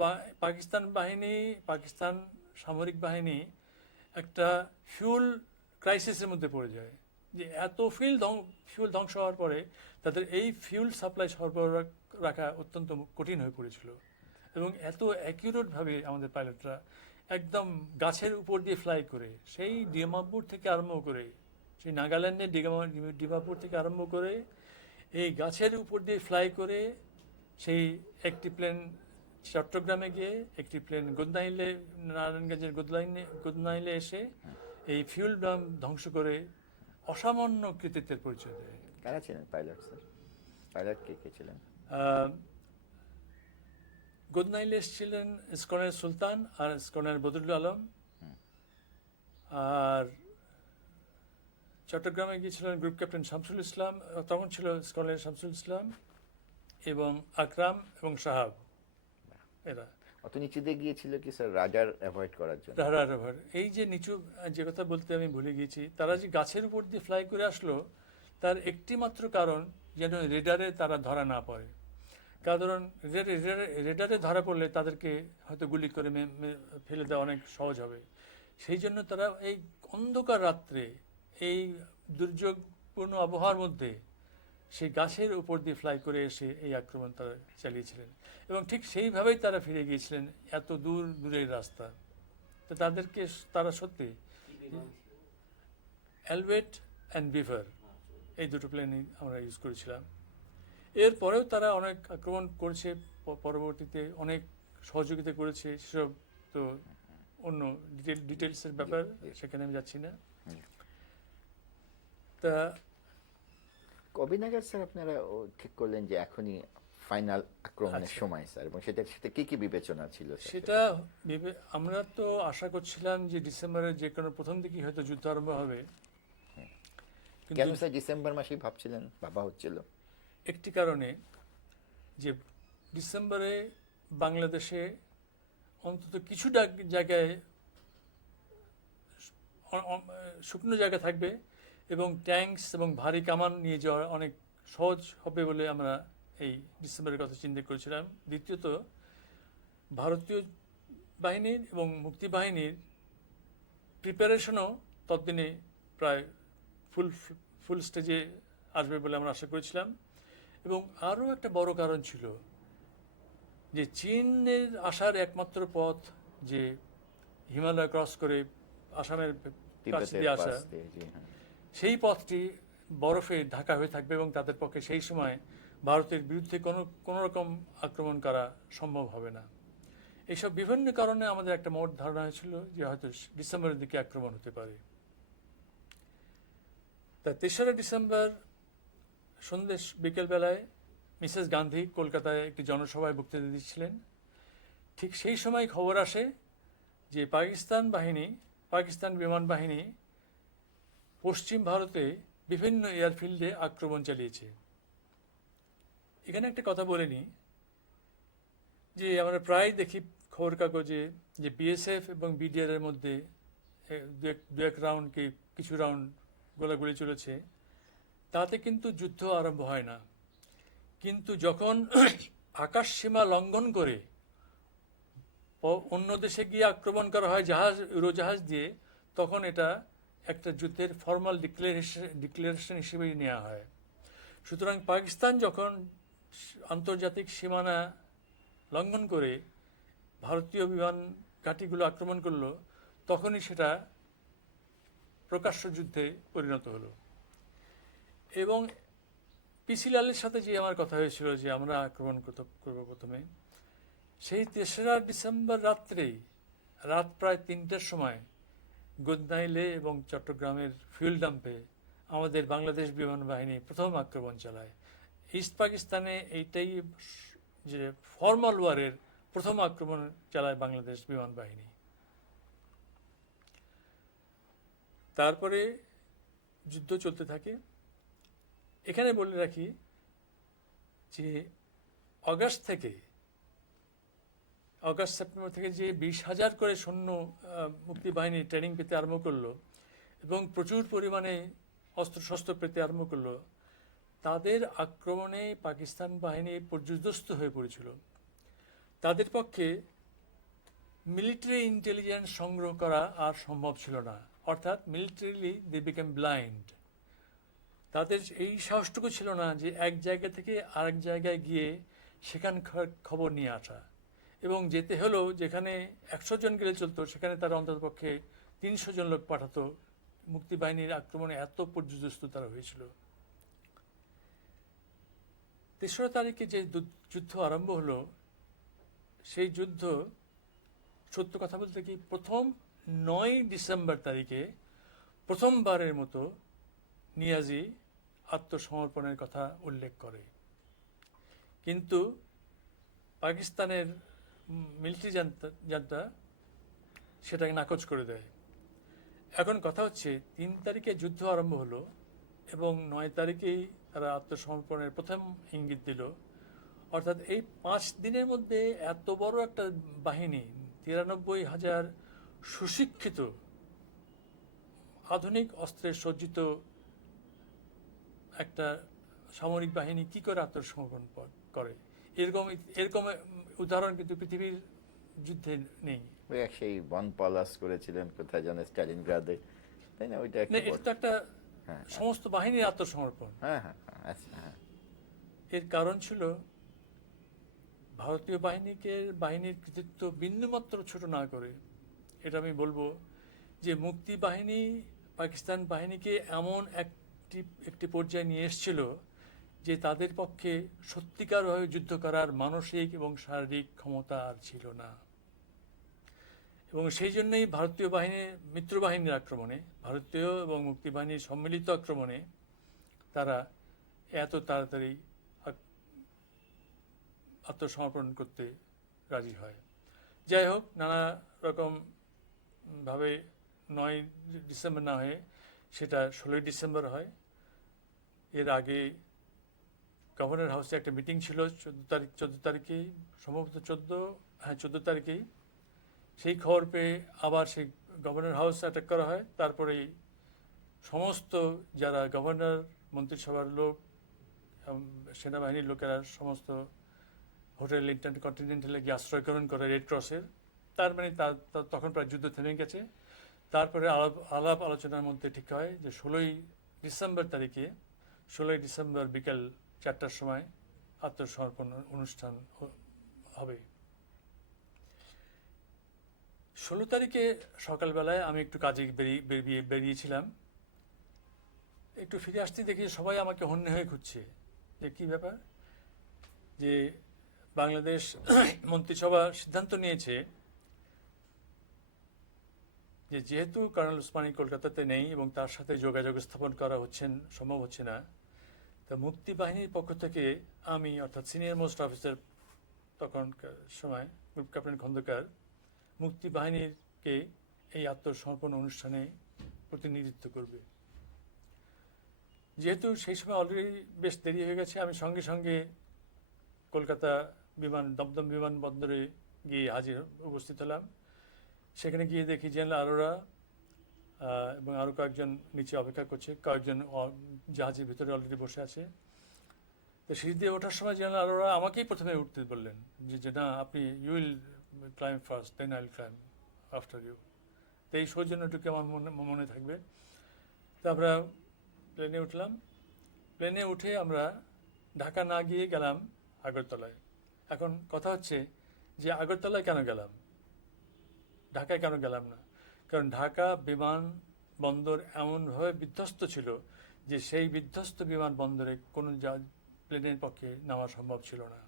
পাকিস্তান সামরিক বাহিনী একটা ফিউল ক্রাইসিসের মধ্যে পড়ে যায়, যে এত ফিউল ধ্বংস হওয়ার পরে তাদের এই ফিউল সাপ্লাই সরবরাহ রাখা অত্যন্ত কঠিন হয়ে পড়েছিল। এবং এত অ্যাকিউরেটভাবে আমাদের পাইলটরা একদম গাছের উপর দিয়ে ফ্লাই করে, সেই ডিমাপুর থেকে আরম্ভ করে, সেই নাগাল্যান্ডের ডিমাপুর থেকে আরম্ভ করে এই গাছের উপর দিয়ে ফ্লাই করে, সেই একটি প্লেন চট্টগ্রামে গিয়ে, একটি প্লেন গোদনাইলে, নারায়ণগঞ্জের গোদনাইলে এসে এই ফিউল ডাম্প ধ্বংস করে অসামান্য কৃতিত্বের পরিচয় দেয়। কারা ছিলেন পাইলট স্যার? পাইলট কে কে ছিলেন? গোদনাইলে এসেছিলেন স্কনের সুলতান আর স্কনের বদরুল আলম, আর চট্টগ্রামে গিয়েছিলেন গ্রুপ ক্যাপ্টেন শামসুল ইসলাম, তখন ছিল স্কনের শামসুল ইসলাম, এবং আকরাম এবং সাহাব, এরা অত নিচু দিয়ে গিয়েছিল কি স্যার রাডার অ্যাভয়েড করার জন্য? রাডার ব্যবহার। এই যে নিচু, যে কথা বলতে আমি ভুলে গিয়েছি, তারা যে গাছের উপর দিয়ে ফ্লাই করে আসলো, তার একটি মাত্র কারণ যেন রেডারে তারা ধরা না পড়ে। কারণ রেডারে ধরা পড়লে তাদেরকে হয়তো গুলি করে ফেলে দেওয়া অনেক সহজ হবে। সেই জন্য তারা এই অন্ধকার রাত্রে, এই দুর্যোগপূর্ণ আবহাওয়ার মধ্যে সেই গাছের উপর দিয়ে ফ্লাই করে এসে এই আক্রমণ তারা চালিয়েছিলেন, এবং ঠিক সেইভাবেই তারা ফিরে গিয়েছিলেন এত দূরের রাস্তা। তো তাদেরকে, তারা সত্যি অ্যালবেট অ্যান্ড বিভার, এই দুটো প্লেনই আমরা ইউজ করেছিলাম। এরপরেও তারা অনেক আক্রমণ করেছে, পরবর্তীতে অনেক সহযোগিতা করেছে, সেসব তো অন্য ডিটেলসের ব্যাপার, সেখানে আমি যাচ্ছি না। তা কবে নাগাদ স্যার আপনারা ঠিক করলেন যে এখনই ফাইনাল আক্রমণের সময় স্যার, এবং সেটার সাথে কি কি বিবেচনা ছিল স্যার? সেটা আমরা তো আশা করছিলাম যে ডিসেম্বরের যে কোনো প্রথম দিকেই হয়তো যুদ্ধ আরম্ভ হবে। কেন স্যার ডিসেম্বর মাসেই ভাবছিলেন, ভাবা হচ্ছিল? একটি কারণে, যে ডিসেম্বরে বাংলাদেশে অন্তত কিছু জায়গায় শুকনো জায়গা থাকবে এবং ট্যাঙ্কস এবং ভারী কামান নিয়ে যাওয়া অনেক সহজ হবে বলে আমরা এই ডিসেম্বরের কথা চিন্তা করেছিলাম। দ্বিতীয়ত, ভারতীয় বাহিনীর এবং মুক্তি বাহিনীর প্রিপারেশনও ততদিনে প্রায় ফুল স্টেজে আসবে বলে আমরা আশা করেছিলাম। এবং আরও একটা বড় কারণ ছিল যে চীনের আসার একমাত্র পথ যে হিমালয় ক্রস করে আসামের কাছ দিয়ে আসা, সেই পথটি বরফে ঢাকা হয়ে থাকবে এবং তাদের পক্ষে সেই সময় ভারতের বিরুদ্ধে কোনো রকম আক্রমণ করা সম্ভব হবে না। এইসব বিভিন্ন কারণে আমাদের একটা মোট ধারণা হয়েছিল যে হয়তো ডিসেম্বরের দিকে আক্রমণ হতে পারে। তা ৩রা ডিসেম্বর সন্ধ্যে বিকেলবেলায় মিসেস গান্ধী কলকাতায় একটি জনসভায় বক্তৃতা দিচ্ছিলেন। ঠিক সেই সময় খবর আসে যে পাকিস্তান বিমান বাহিনী পশ্চিম ভারতে বিভিন্ন এয়ারফিল্ডে আক্রমণ চালিয়েছে। এখানে একটা কথা বলে নিই যে আমরা প্রায় দেখি খবর কাগজে যে বিএসএফ এবং বিডিআর এর মধ্যে দু এক রাউন্ড কি কিছু রাউন্ড গোলাগুলি চলেছে, তাতে কিন্তু যুদ্ধ আরম্ভ হয় না। কিন্তু যখন আকাশ সীমা লঙ্ঘন করে অন্য দেশে গিয়ে আক্রমণ করা হয় উড়োজাহাজ দিয়ে, তখন এটা একটা যুদ্ধের ফর্মাল ডিক্লারেশন হিসেবেই নেওয়া হয়। সুতরাং পাকিস্তান যখন আন্তর্জাতিক সীমানা লঙ্ঘন করে ভারতীয় বিমান ঘাঁটিগুলো আক্রমণ করলো, তখনই সেটা প্রকাশ্য যুদ্ধে পরিণত হলো। এবং পিসি লালের সাথে যে আমার কথা হয়েছিল যে আমরা আক্রমণ করব প্রথমে, সেই ৩রা ডিসেম্বর রাত প্রায় ৩টার সময় গুদনাইলে এবং চট্টগ্রামের ফিউল ডাম্পে আমাদের বাংলাদেশ বিমান বাহিনী প্রথম আক্রমণ চালায়। ইস্ট পাকিস্তানে এইটাই যে ফর্মাল ওয়ারের প্রথম আক্রমণ চালায় বাংলাদেশ বিমান বাহিনী। তারপরে যুদ্ধ চলতে থাকে। এখানে বলে রাখি যে আগস্ট সেপ্টেম্বর থেকে যে ২০,০০০ করে সৈন্য মুক্তি বাহিনী ট্রেনিং পেতে আরম্ভ করলো এবং প্রচুর পরিমাণে অস্ত্রশস্ত্র পেতে আরম্ভ করলো, তাদের আক্রমণে পাকিস্তান বাহিনী পর্যুদস্ত হয়ে পড়েছিল। তাদের পক্ষে মিলিটারি ইন্টেলিজেন্স সংগ্রহ করা আর সম্ভব ছিল না, অর্থাৎ মিলিটারিলি দে বিকেম ব্লাইন্ড। তাদের এই সাহসটুকু ছিল না যে এক জায়গা থেকে আরেক জায়গায় গিয়ে সেখানকার খবর নিয়ে আসা, এবং যেতে হলেও যেখানে ১০০ জন গেলে চলতো সেখানে তারা অন্ততপক্ষে ৩০০ জন লোক পাঠাতো। মুক্তি বাহিনীর আক্রমণে এত পর্যুদস্ত তারা হয়েছিল। ৩রা তারিখে যে যুদ্ধ আরম্ভ হলো, সেই যুদ্ধ সত্য কথা বলতে কি প্রথম ৯ ডিসেম্বর তারিখে প্রথমবারের মতো নিয়াজি আত্মসমর্পণের কথা উল্লেখ করে, কিন্তু পাকিস্তানের মিলিটারি জান্তা সেটাকে নাকচ করে দেয়। এখন কথা হচ্ছে ৩ তারিখে যুদ্ধ আরম্ভ হলো এবং ৯ তারিখেই তারা আত্মসমর্পণের প্রথম ইঙ্গিত দিল। অর্থাৎ এই 5 দিনের মধ্যে এত বড় একটা বাহিনী, 93,000 সুশিক্ষিত আধুনিক অস্ত্রে সজ্জিত একটা সামরিক বাহিনী কি করে আত্মসমর্পণ করে, এরকম এরকম উদাহরণ কিন্তু পৃথিবীর যুদ্ধে নেই। ওই এক সেই বন পলাশ করেছিলেন কোথায় যেন স্টালিনগ্রাদে, তাই না? ওইটা না, এটা তো একটা হ্যাঁ সমস্ত বাহিনীর আত্মসমর্পণ। হ্যাঁ হ্যাঁ হ্যাঁ, আচ্ছা, হ্যাঁ। এর কারণ ছিল ভারতীয় বাহিনীর কৃতিত্ব বিন্দুমাত্র ছোট না করে, এটা আমি বলবো যে মুক্তি বাহিনী পাকিস্তান বাহিনীকে এমন একটি পর্যায়ে নিয়ে এসেছিল যে তাদের পক্ষে সত্যিকারভাবে যুদ্ধ করার মানসিক এবং শারীরিক ক্ষমতা আর ছিল না। এবং সেই জন্যই ভারতীয় বাহিনীর মিত্রবাহিনীর আক্রমণে, ভারতীয় এবং মুক্তি বাহিনীর সম্মিলিত আক্রমণে তারা এত তাড়াতাড়ি আত্মসমর্পণ করতে রাজি হয়। যাই হোক, নানা রকম ভাবে 9 ডিসেম্বর না হয়ে সেটা 16 ডিসেম্বর হয়। এর আগে গভর্নর হাউসে একটা মিটিং ছিল 14 তারিখেই, সম্ভবত 14 তারিখেই। সেই খবর পেয়ে আবার সেই গভর্নর হাউস অ্যাটাক করা হয়। তারপরেই সমস্ত যারা গভর্নর, মন্ত্রিসভার লোক, সেনাবাহিনীর লোকেরা সমস্ত হোটেল ইন্টারকন্টিনেন্টালে গিয়ে আশ্রয় গ্রহণ করে রেড ক্রসের। তার মানে তখন প্রায় যুদ্ধ থেমে গেছে। তারপরে আলাপ আলোচনার মধ্যে ঠিক হয় যে 16 ডিসেম্বর বিকেল 4টার সময় আত্মসমর্পণ অনুষ্ঠান হবে। 16 তারিখে সকালবেলায় আমি একটু কাজে বেরিয়েছিলাম। একটু ফিরে আসতে দেখি সবাই আমাকে হন্যে হয়ে খুঁজছে যে কি ব্যাপার, যে বাংলাদেশ মন্ত্রিসভা সিদ্ধান্ত নিয়েছে যে যেহেতু কর্নেল ওসমানী কলকাতাতে নেই এবং তার সাথে যোগাযোগ স্থাপন করা সম্ভব হচ্ছে না, তা মুক্তি বাহিনীর পক্ষ থেকে আমি, অর্থাৎ সিনিয়র মোস্ট অফিসার তখনকার সময় গ্রুপ ক্যাপ্টেন খন্দকার, মুক্তি বাহিনীকে এই আত্মসমর্পণ অনুষ্ঠানে প্রতিনিধিত্ব করবে। যেহেতু সেই সময় অলরেডি বেশ দেরি হয়ে গেছে, আমি সঙ্গে সঙ্গে কলকাতা দমদম বিমানবন্দরে গিয়ে উপস্থিত হলাম। সেখানে গিয়ে দেখি জেনারেল আরোরা এবং আরও কয়েকজন নিচে অপেক্ষা করছে, কয়েকজন জাহাজের ভিতরে অলরেডি বসে আছে। তো সিঁড়ি দিয়ে ওঠার সময় জেনারেল আরোরা আমাকেই প্রথমে উঠতে বললেন যে না, আপনি you will climb first, then I will climb after you. তো এই সৌজন্যটুকু আমার মনে থাকবে। তো আমরা প্লেনে উঠলাম। প্লেনে উঠে আমরা ঢাকা না গিয়ে গেলাম আগরতলায়। এখন কথা হচ্ছে যে আগরতলায় কেন গেলাম, ঢাকায় কেন গেলাম না? কারণ ঢাকা বিমানবন্দর এমনভাবে বিধ্বস্ত ছিল যে সেই বিধ্বস্ত বিমানবন্দরে কোনো প্লেনের পক্ষে নামা সম্ভব ছিল না।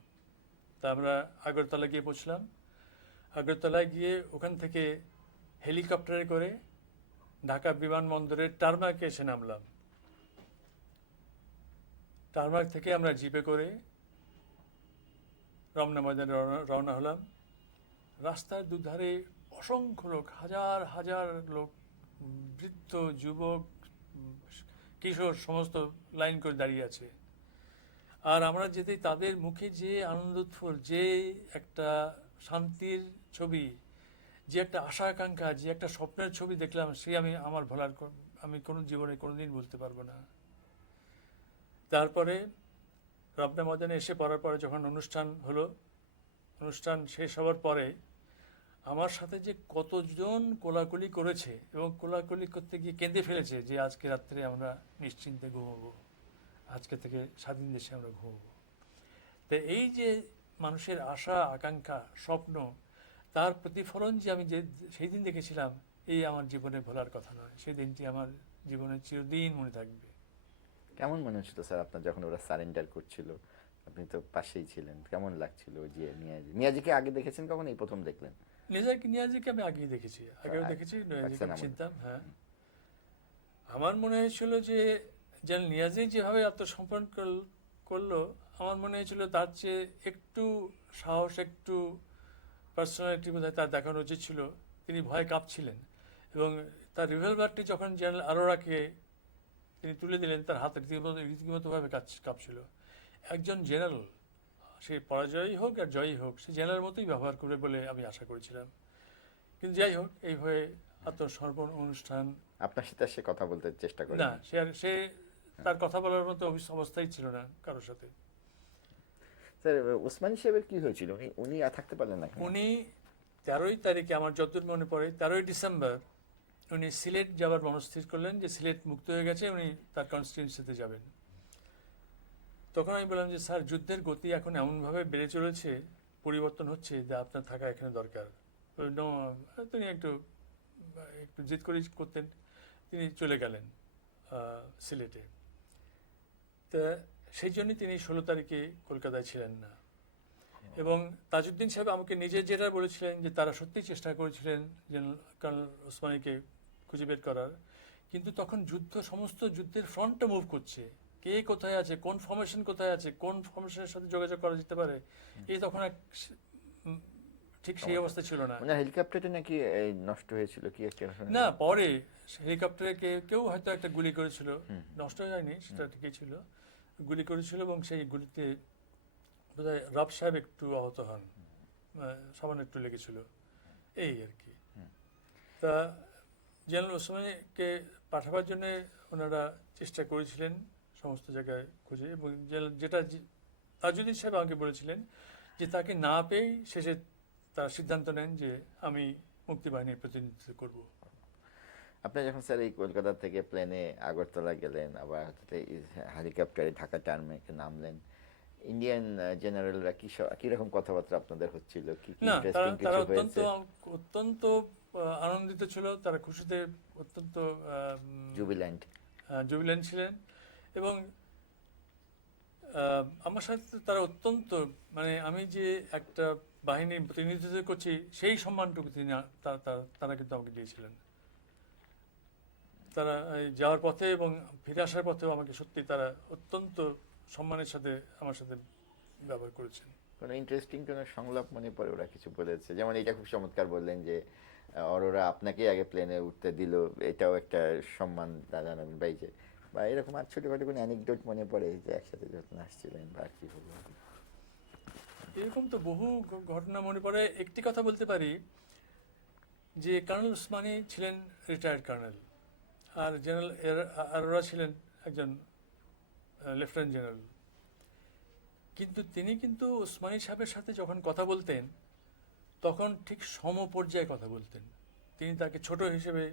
তা আমরা আগরতলা গিয়ে পৌঁছলাম। আগরতলায় গিয়ে ওখান থেকে হেলিকপ্টারে করে ঢাকা বিমানবন্দরের টারমাকে এসে নামলাম। টারমাক থেকে আমরা জিপে করে রমনা ময়দানে রওনা হলাম। রাস্তার দুধারে অসংখ্য লোক, হাজার হাজার লোক, বৃদ্ধ, যুবক, কিশোর সমস্ত লাইন করে দাঁড়িয়ে আছে। আর আমরা যেতে তাদের মুখে যে আনন্দোৎফুল্ল, যে একটা শান্তির ছবি, যে একটা আশা আকাঙ্ক্ষা, যে একটা স্বপ্নের ছবি দেখলাম, সে আমি কোনো জীবনে কোনোদিন বলতে পারবো না। তারপরে রমনা ময়দানে এসে পড়ার পরে যখন অনুষ্ঠান শেষ হওয়ার পরে আমার সাথে যে কতজন কোলাকুলি করেছে এবং কোলাকুলি করতে গিয়ে কেঁদে ফেলেছে যে আজকে রাত্রে আমরা নিশ্চিন্তে ঘুমোবো, আজকে থেকে স্বাধীন দেশে আমরা ঘুমোবো। তো এই যে মানুষের আশা আকাঙ্ক্ষা স্বপ্ন, তার প্রতিফলন যে আমি সেই দিন দেখেছিলাম, এই আমার জীবনে ভোলার কথা নয়। সেই দিনটি আমার জীবনে চিরদিন মনে থাকবে। কেমন মনে হচ্ছিল স্যার আপনার যখন ওরা সারেন্ডার করছিল? আপনি তো পাশেই ছিলেন, কেমন লাগছিল? যে নিয়াজিকে আগে দেখেছেন কখন, এই প্রথম দেখলেন? নিয়াজিকে আমি আগেও দেখেছি, নিয়াজিকে চিনতাম। হ্যাঁ, আমার মনে হয়েছিল যে নিয়াজি যেভাবে আত্মসমর্পণ করলো, আমার মনে হয়েছিল তার চেয়ে একটু সাহস, একটু পার্সোনালিটি বোধহয় তার দেখানো উচিত ছিল। তিনি ভয়ে কাঁপছিলেন এবং তার রিভলভারটি যখন জেনারেল আরোরাকে তিনি তুলে দিলেন, তার হাত রীতিমতোভাবে কাঁপছিল। একজন জেনারেল সে পরাজয়ই হোক আর জয়ই হোক সে জেনারেল মতোই ব্যবহার করবে বলে আমি আশা করেছিলাম। কিন্তু যাই হোক এইভাবে আত্মসমর্পণ অনুষ্ঠান, আপনার সাথে সে কথা বলতে চেষ্টা করে না সে তার কথা বলার মতো অবস্থাই ছিল না কারোর সাথে। স্যার ওসমানী সাহেবের কি হয়েছিল, উনি উনি আর থাকতে পারলেন না কেন? উনি 13ই তারিখে, আমার যতদূর মনে পড়ে 13ই ডিসেম্বর, উনি সিলেট যাবার মনস্থির করলেন যে সিলেট মুক্ত হয়ে গেছে, উনি তার কনস্টিটিউয়েন্সিতে যাবেন। তখন আমি বললাম যে স্যার যুদ্ধের গতি এখন এমনভাবে বেড়ে চলেছে, পরিবর্তন হচ্ছে, যে আপনার থাকা এখানে দরকার। No, তিনি একটু একটু জিদ করে করতেন, তিনি চলে গেলেন সিলেটে। তা সেই জন্যই তিনি 16 তারিখে কলকাতায় ছিলেন না। এবং তাজউদ্দিন সাহেব আমাকে নিজে যেটা বলেছিলেন যে তারা সত্যিই চেষ্টা করেছিলেন কর্নেল ওসমানীকে খুঁজে বের করার, কিন্তু তখন সমস্ত যুদ্ধের ফ্রন্টটা মুভ করছে, কে কোথায় আছে, কোন ফরমেশন কোথায় আছে, কোন ফরমেশনের সাথে যোগাযোগ করা যেতে পারে, এই তখন ঠিক সেই অবস্থা ছিল না। ওনার হেলিকপ্টারটা নাকি নষ্ট হয়েছিল কি একটা না, পরে হেলিকপ্টারে কেউ হয়তো একটা গুলি করেছিল, নষ্ট হয়ে যায়নি, সেটা ঠিকই ছিল, গুলি করেছিল এবং সেই গুলিতে বোধহয় রাব সাহেব একটু আহত হন, সামান্য একটু লেগেছিল, এই আর কি। তা জেনারেল ওসমানীকে পাঠাবার জন্য ওনারা চেষ্টা করেছিলেন সমস্ত জায়গায় খুঁজে, এবং যেটা তাজউদ্দিন সাহেব আমাকে বলেছিলেন যে তাকে না পেয়ে শেষে তারা সিদ্ধান্ত নেন যে আমি মুক্তিবাহিনীর প্রতিনিধিত্ব করব। আপনি যখন স্যার এই কলকাতা থেকে প্লেনে আগরতলা গেলেন, আবার হেলিকপ্টারে ঢাকা টার্মিনালে নামলেন, ইন্ডিয়ান জেনারেলরা কিরকম কথাবার্তা আপনাদের হচ্ছিল, কি কি না, ইন্টারেস্টিং তারা কিছু হয়েছে? অত্যন্ত আনন্দিত ছিল, তারা খুশিতে অত্যন্ত জুবিল্যান্ট ছিলেন। এবং আমার সাথে তারা অত্যন্ত, মানে আমি যে একটা বাহিনীর প্রতিনিধিত্ব করছি সেই সম্মানটুকু তারা কিন্তু আমাকে দিয়েছিলেন। তারা যাওয়ার পথে এবং ফিরে আসার পথেও আমাকে সত্যি তারা অত্যন্ত সম্মানের সাথে আমার সাথে ব্যবহার করেছেন। কোনো ইন্টারেস্টিং কোনো সংলাপ মনে পড়ে ওরা কিছু বলেছে? যেমন এটা খুব চমৎকার বললেন যে অরোরা আপনাকেই আগে প্লেনে উঠতে দিল, এটাও একটা সম্মান জানালেন ভাই, যে বা এরকম আর ছোটখাটো কোনো অ্যানেকডোট মনে পড়ে যে একসাথে যখন আসছিলেন বা কি হলো? এরকম তো বহু ঘটনা মনে পড়ে। একটি কথা বলতে পারি যে কর্নেল ওসমানী ছিলেন রিটায়ার্ড কর্নেল, আর জেনারেল আরোরা ছিলেন একজন লেফটেন্যান্ট জেনারেল। কিন্তু তিনি কিন্তু ওসমানী সাহেবের সাথে যখন কথা বলতেন তখন ঠিক সমপর্যায়ে কথা বলতেন। তিনি তাকে ছোট হিসেবে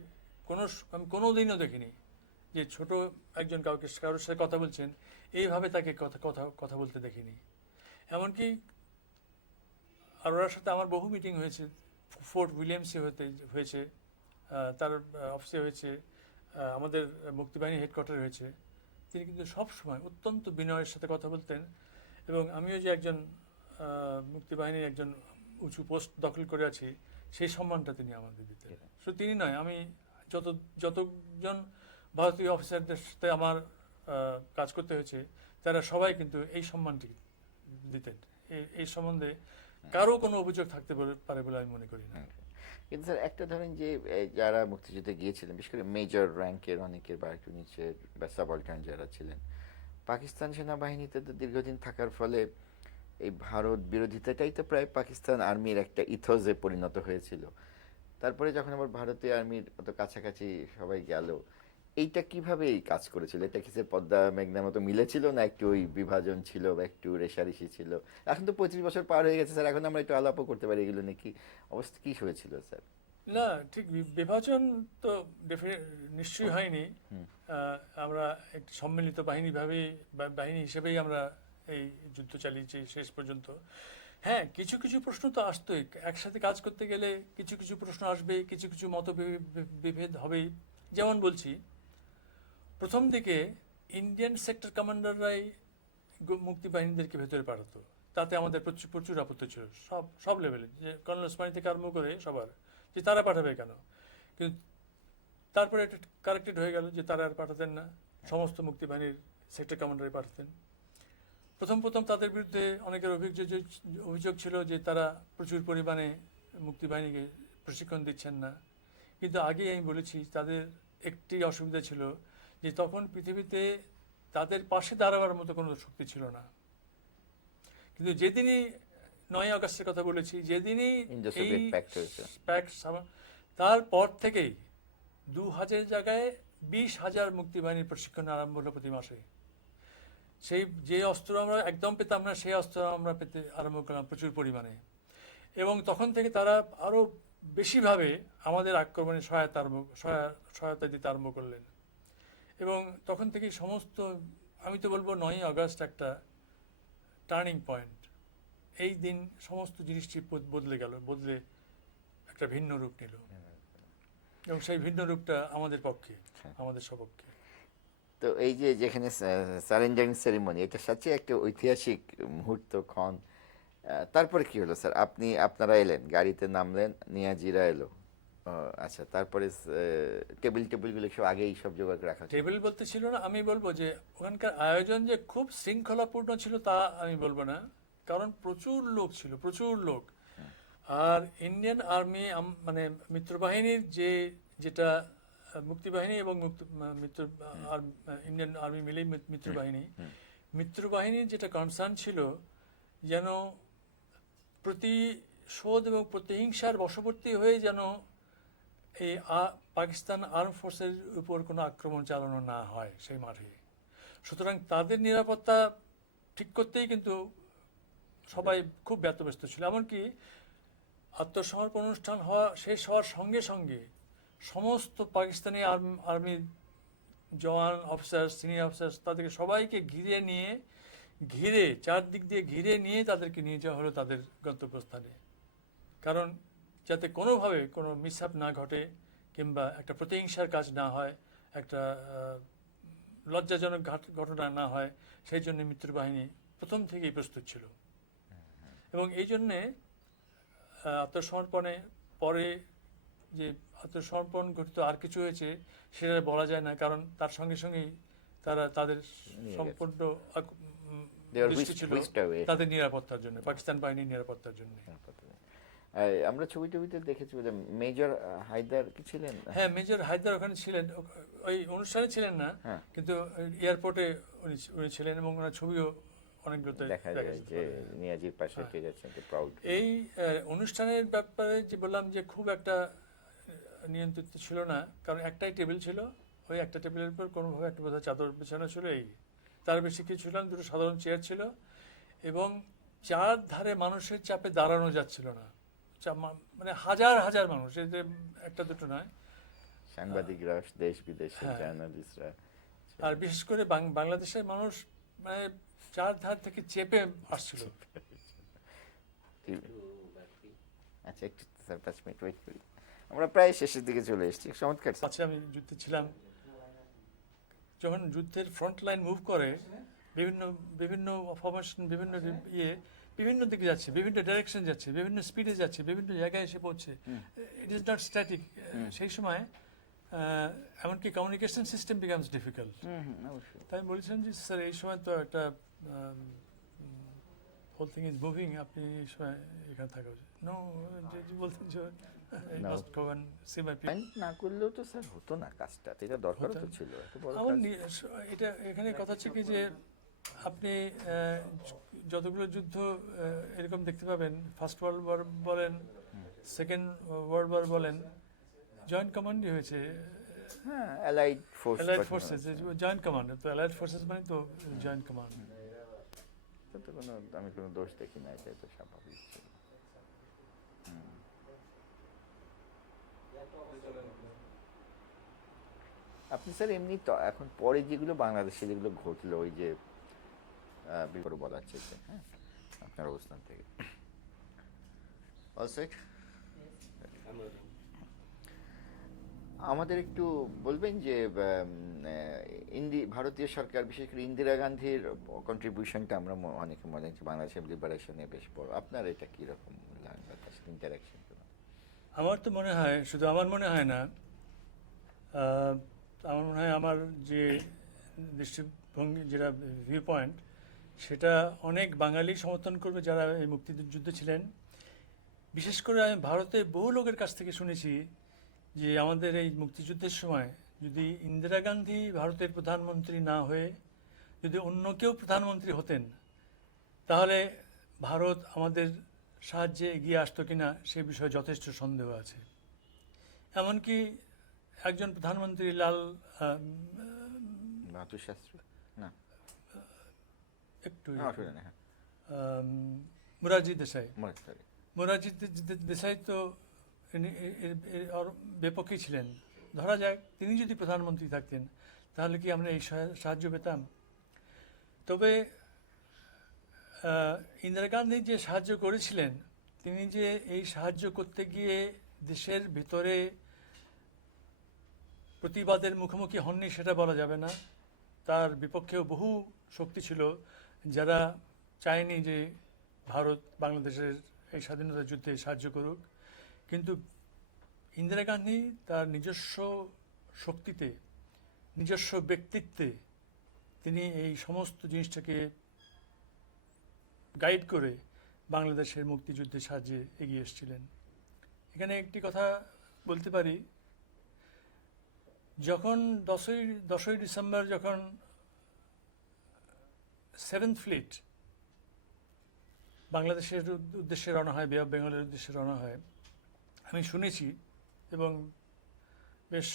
আমি কোনোদিনও দেখিনি যে ছোট একজন কারোর সাথে কথা বলছেন এইভাবে তাকে কথা বলতে দেখিনি। এমনকি আরোরার সাথে আমার বহু মিটিং হয়েছে, ফোর্ট উইলিয়ামসে হয়েছে, তার অফিসে হয়েছে, আমাদের মুক্তিবাহিনী হেডকোয়ার্টারে হয়েছে। তিনি কিন্তু সব সময় অত্যন্ত বিনয়ের সাথে কথা বলতেন, এবং আমিও যে একজন মুক্তিবাহিনীর একজন উঁচু পোস্ট দখল করে আছি সেই সম্মানটা তিনি আমাদের দিতেন। শুধু তিনি নয়, আমি যতজন ভারতীয় অফিসারদের সাথে আমার কাজ করতে হয়েছে তারা সবাই কিন্তু এই সম্মানটি দিতেন। এই সম্বন্ধে কারো কোনো অভিযোগ থাকতে পারে বলে আমি মনে করি না। কিন্তু স্যার একটা ধরেন যে যারা মুক্তিযুদ্ধে গিয়েছিলেন, বিশেষ করে মেজর র্যাঙ্কের অনেকের বা একটু নিচে বা সাবঅর্ডিনেট যারা ছিলেন, পাকিস্তান সেনাবাহিনীতে তো দীর্ঘদিন থাকার ফলে এই ভারত বিরোধিতাটাই তো প্রায় পাকিস্তান আর্মির একটা ইথোজে পরিণত হয়েছিল। তারপরে যখন আবার ভারতীয় আর্মির অত কাছাকাছি সবাই গেল, এইটা কিভাবে এই কাজ করেছিল? এটা কি পদ্মা মেঘনার মতো মিলেছিল, না একটু ওই বিভাজন ছিল বা একটু রেশারেশি ছিল? এখন তো 25 বছর পার হয়ে গেছে স্যার, এখন আমরা একটু আলাপও করতে পারি এগুলো নাকি অবস্থা কি হয়েছিল স্যার? না, ঠিক বিভাজন তো নিশ্চয়ই হয়নি। আমরা একটি সম্মিলিত বাহিনী হিসেবেই আমরা এই যুদ্ধ চালিয়েছি শেষ পর্যন্ত। হ্যাঁ, কিছু কিছু প্রশ্ন তো আসতোই, একসাথে কাজ করতে গেলে কিছু কিছু প্রশ্ন আসবে, কিছু কিছু বিভেদ হবেই। যেমন বলছি, প্রথম দিকে ইন্ডিয়ান সেক্টর কমান্ডাররাই মুক্তিবাহিনীদেরকে ভেতরে পাঠাতো, তাতে আমাদের প্রচুর আপত্তি ছিল সব লেভেলে, যে কর্নেল ওসমানী থেকে আরম্ভ করে সবার, যে তারা পাঠাবে কেন। কিন্তু তারপরে এটা কারেক্টেড হয়ে গেল যে তারা আর পাঠাতেন না, সমস্ত মুক্তিবাহিনীর সেক্টর কমান্ডারই পাঠাতেন। প্রথম তাদের বিরুদ্ধে অনেকের অভিযোগ ছিল যে তারা প্রচুর পরিমাণে মুক্তিবাহিনীকে প্রশিক্ষণ দিচ্ছেন না। কিন্তু আগে আমি বলেছি তাদের একটি অসুবিধা ছিল যে তখন পৃথিবীতে তাদের পাশে দাঁড়াবার মতো কোনো শক্তি ছিল না। কিন্তু যেদিনই 9 আগস্টের কথা বলেছি, যেদিনই ইন্দো এই সোভিয়েত প্যাক্ট হয়েছে। তারপর থেকেই 2000 জায়গায় 20,000 মুক্তিবাহিনীর প্রশিক্ষণ আরম্ভ হলো প্রতি মাসে। সেই যে অস্ত্র আমরা একদম পেতাম না, সেই অস্ত্র আমরা পেতে আরম্ভ করলাম প্রচুর পরিমাণে। এবং তখন থেকে তারা আরো বেশিভাবে আমাদের আক্রমণে সহায়তা দিতে আরম্ভ করলেন। এবং তখন থেকে সমস্ত, আমি তো বলবো 9 আগস্ট একটা টার্নিং পয়েন্ট। এই দিন সমস্ত জিনিসটি বদলে গেল, বদলে একটা ভিন্ন রূপ নিল। এবং সেই ভিন্ন রূপটা আমাদের পক্ষে, আমাদের সপক্ষে। তো এই যে যেখানে সারেন্ডারিং সেরিমনি, এটা সত্যি একটা ঐতিহাসিক মুহূর্ত ক্ষণ। তারপরে কি হলো স্যার? আপনারা এলেন, গাড়িতে নামলেন, নিয়াজিরা এলো। আচ্ছা, তারপরে টেবিলগুলো সব আগেই সব জোগাড় করে রাখা ছিল? টেবিল বলতে ছিল না, আমি বলবো যে ওখানকার আয়োজন যে খুব শৃঙ্খলাপূর্ণ ছিল তা আমি বলবো না, কারণ প্রচুর লোক ছিল, প্রচুর লোক। আর ইন্ডিয়ান আর্মি মানে মিত্রবাহিনীর যেটা মুক্তিবাহিনী এবং ইন্ডিয়ান আর্মি মিলেই মিত্রবাহিনীর যেটা কনসার্ন ছিল, যেন প্রতিশোধ এবং প্রতিহিংসার বশবর্তী হয়ে যেন এই পাকিস্তান আর্ম ফোর্সের উপর কোনো আক্রমণ চালানো না হয় সেই মাঠে। সুতরাং তাদের নিরাপত্তা ঠিক করতেই কিন্তু সবাই খুব ব্যস্ত ছিল। এমনকি আত্মসমর্পণ অনুষ্ঠান শেষ হওয়ার সঙ্গে সঙ্গে সমস্ত পাকিস্তানি আর্মির জওয়ান, অফিসার, সিনিয়র অফিসার, তাদেরকে সবাইকে ঘিরে চারদিক দিয়ে ঘিরে নিয়ে তাদেরকে নিয়ে যাওয়া হলো তাদের গন্তব্যস্থানে। কারণ যাতে কোনোভাবে কোনো মিসহ্যাপ না ঘটে, কিংবা একটা প্রতিহিংসার কাজ না হয়, একটা লজ্জাজনক ঘটনা না হয়, সেই জন্য মিত্রবাহিনী প্রথম থেকেই প্রস্তুত ছিল। এবং এই জন্যে আত্মসমর্পণে পরে যে আত্মসমর্পণ ঘটিত আর কিছু হয়েছে সেটা বলা যায় না, কারণ তার সঙ্গে সঙ্গেই তাদের সম্পূর্ণ দৃষ্টি ছিল তাদের নিরাপত্তার জন্য, পাকিস্তান বাহিনীর নিরাপত্তার জন্য। আমরা ছবিতে দেখেছি যে মেজর হায়দার কি ছিলেন? হ্যাঁ, মেজর হায়দার ওখানে ছিলেন, ওই অনুষ্ঠানে ছিলেন না, কিন্তু এয়ারপোর্টে উনি ছিলেন, এবং ওনার ছবিও অনেকগুলো দেখা যায় যে নিয়াজির পাশে কে যাচ্ছেন, তো প্রাউড। এই অনুষ্ঠানের ব্যাপারে যে বললাম যে খুব একটা নিয়ন্ত্রিত ছিল না, কারণ একটাই টেবিল ছিল, ওই একটা টেবিলের উপর কোনোভাবে একটা বোধহয় চাদর বিছানো ছিল, এই তার বেশি কিছু ছিল না। দুটো সাধারণ চেয়ার ছিল, এবং চার ধারে মানুষের চাপে দাঁড়ানো যাচ্ছিল না, মানে হাজার হাজার মানুষ, এই যে একটা দুটো নয়, সাংবাদিকরা, দেশ বিদেশের জার্নালিস্টরা, আর বিশেষ করে বাংলাদেশের মানুষ মানে চার ধার থেকে চেপে আসছিল। আচ্ছা, একটু 5 মিনিট ওয়েট করি, আমরা প্রায় শেষের দিকে চলে এসেছি। চমৎকার। আচ্ছা, আমি যুদ্ধে ছিলাম, যখন যুদ্ধের ফ্রন্ট লাইন মুভ করে, বিভিন্ন ফরমেশন, বিভিন্ন দিকে যাচ্ছে, বিভিন্ন ডাইরেকশন যাচ্ছে, বিভিন্ন স্পিডে যাচ্ছে, বিভিন্ন জায়গায় এসে পড়ছে, ইট ইজ নট স্ট্যাটিক। সেই সময় এমনকি কমিউনিকেশন সিস্টেম বিকামস ডিফিকাল্ট। তাই আমি বলেছিলাম যে স্যার, এই সময় তো একটা হোল থিং ইজ মুভিং, আপনি এই সময় এখানে থাকা উচিত। নো, বলতেন যে না করলেও তো স্যার হতো না কাজটা, এটা দরকার তো ছিল। এটা এখানে কথা হচ্ছে কি যে আপনি যতগুলো যুদ্ধ এরকম দেখতে পাবেন, ফার্স্ট ওয়ার্ল্ড ওয়ার বলেন, সেকেন্ড ওয়ার্ল্ড ওয়ার বলেন, জয়েন্ট কমান্ডই হয়েছে। হ্যাঁ, অ্যালাইড ফোর্সেস, জয়েন্ট কমান্ড। তো অ্যালাইড ফোর্সেস মানে তো জয়েন্ট কমান্ড। তো আমি কোনো দোষ দেখি না, এটা তো স্বাভাবিক ছিল। আপনি স্যার এমনি তো এখন পরে যেগুলো বাংলাদেশে যেগুলো ঘটলো, ওই যে বিপদ বলার চাইতে, হ্যাঁ, আপনার অবস্থান থেকে আমাদের একটু বলবেন যে ভারতীয় সরকার, বিশেষ করে ইন্দিরা গান্ধীর কন্ট্রিবিউশনটা আমরা অনেকে মনে হচ্ছে বাংলাদেশের লিবারেশনে বেশ বড়। আপনার এটা কিরকম ইন্টারাকশন? আমার তো মনে হয়, শুধু আমার মনে হয় না, আমার মনে হয় আমার যে দৃষ্টিভঙ্গি, যেটা ভিউ পয়েন্ট, সেটা অনেক বাঙালি সমর্থন করবে যারা এই মুক্তিযুদ্ধে ছিলেন। বিশেষ করে আমি ভারতে বহু লোকের কাছ থেকে শুনেছি যে আমাদের এই মুক্তিযুদ্ধের সময় যদি ইন্দিরা গান্ধী ভারতের প্রধানমন্ত্রী না হয়ে যদি অন্য কেউ প্রধানমন্ত্রী হতেন, তাহলে ভারত আমাদের সাহায্যে এগিয়ে আসতো কিনা সে বিষয়ে যথেষ্ট সন্দেহ আছে। এমনকি একজন প্রধানমন্ত্রী বাহাদুর শাস্ত্রী না একটু অসুবিধা নেই, হ্যাঁ মোরারজি দেশাই sorry. মোরারজি দেশাই তো ওর বিপক্ষে ছিলেন। ধরা যাক তিনি যদি প্রধানমন্ত্রী থাকতেন তাহলে কি আমরা এই সাহায্য পেতাম? তবে ইন্দিরা গান্ধী যে সাহায্য করেছিলেন, তিনি যে এই সাহায্য করতে গিয়ে দেশের ভিতরে প্রতিবাদের মুখোমুখি হননি সেটা বলা যাবে না। তার বিপক্ষেও বহু শক্তি ছিল যারা চায়নি যে ভারত বাংলাদেশের এই স্বাধীনতা যুদ্ধে সাহায্য করুক। কিন্তু ইন্দিরা গান্ধী তার নিজস্ব শক্তিতে, নিজস্ব ব্যক্তিত্বে তিনি এই সমস্ত জিনিসটাকে গাইড করে বাংলাদেশের মুক্তিযুদ্ধের সাহায্যে এগিয়ে এসেছিলেন। এখানে একটি কথা বলতে পারি, যখন 10ই ডিসেম্বর যখন 7th ফ্লিট বাংলাদেশের উদ্দেশ্যে রওনা হয়, বে অফ বেঙ্গলের উদ্দেশ্যে রওনা হয়, আমি শুনেছি এবং বেশ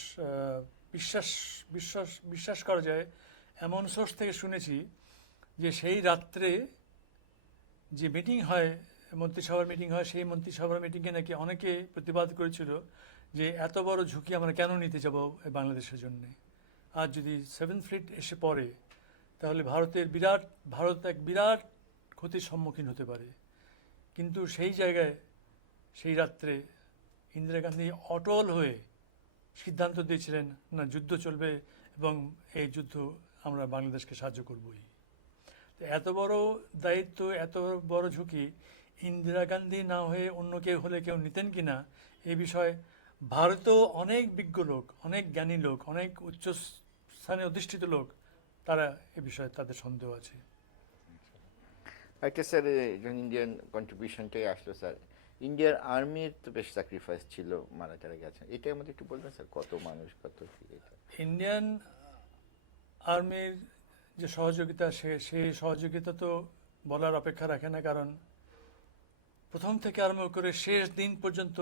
বিশ্বাস করা যায় এমন সোর্স থেকে শুনেছি যে সেই রাত্রে যে মিটিং হয়, মন্ত্রিসভার মিটিং হয়, সেই মন্ত্রিসভার মিটিংয়ে নাকি অনেকে প্রতিবাদ করেছিল যে এত বড় ঝুঁকি আমরা কেন নিতে যাব বাংলাদেশের জন্যে। আর যদি 7th ফ্লিট এসে পড়ে তাহলে ভারত এক বিরাট ক্ষতির সম্মুখীন হতে পারে। কিন্তু সেই জায়গায় সেই রাত্রে ইন্দিরা গান্ধী অটল হয়ে সিদ্ধান্ত দিয়েছিলেন না, যুদ্ধ চলবে এবং এই যুদ্ধ আমরা বাংলাদেশকে সাহায্য করবই। এত বড় দায়িত্ব, এত বড় ঝুঁকি ইন্দিরা গান্ধী না হয়ে অন্য কেউ হলে কেউ নিতেন কিনা এই বিষয়ে ভারতেও অনেক বিজ্ঞ লোক, অনেক জ্ঞানী লোক, অনেক উচ্চ স্থানে অধিষ্ঠিত লোক, তারা এ বিষয়ে তাদের সন্দেহ আছে। একটা স্যার যখন ইন্ডিয়ান কন্ট্রিবিউশনটাই আসলো স্যার, ইন্ডিয়ার আর্মির তো বেশ স্যাক্রিফাইস ছিল, মারা টারা গেছেন, এটাই আমাদের একটু বলবেন স্যার, কত মানুষ, কত কি এটা? ইন্ডিয়ান আর্মির যে সহযোগিতা, সেই সহযোগিতা তো বলার অপেক্ষা রাখে না, কারণ প্রথম থেকে আরম্ভ করে শেষ দিন পর্যন্ত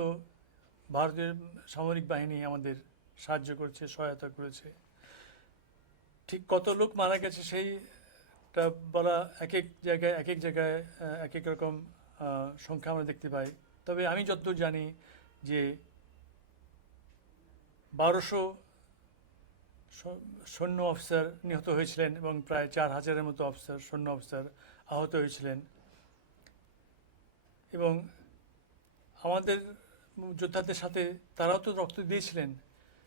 ভারতের সামরিক বাহিনী আমাদের সাহায্য করেছে, সহায়তা করেছে। ঠিক কত লোক মারা গেছে সেইটা বলা এক এক জায়গায় এক এক রকম সংখ্যা আমরা দেখতে পাই। তবে আমি যতদূর জানি যে 1200 সৈন্য অফিসার নিহত হয়েছিলেন এবং প্রায় 4000-এর মতো সৈন্য অফিসার আহত হয়েছিলেন। এবং আমাদের যোদ্ধাদের সাথে তারাও তো রক্ত দিয়েছিলেন,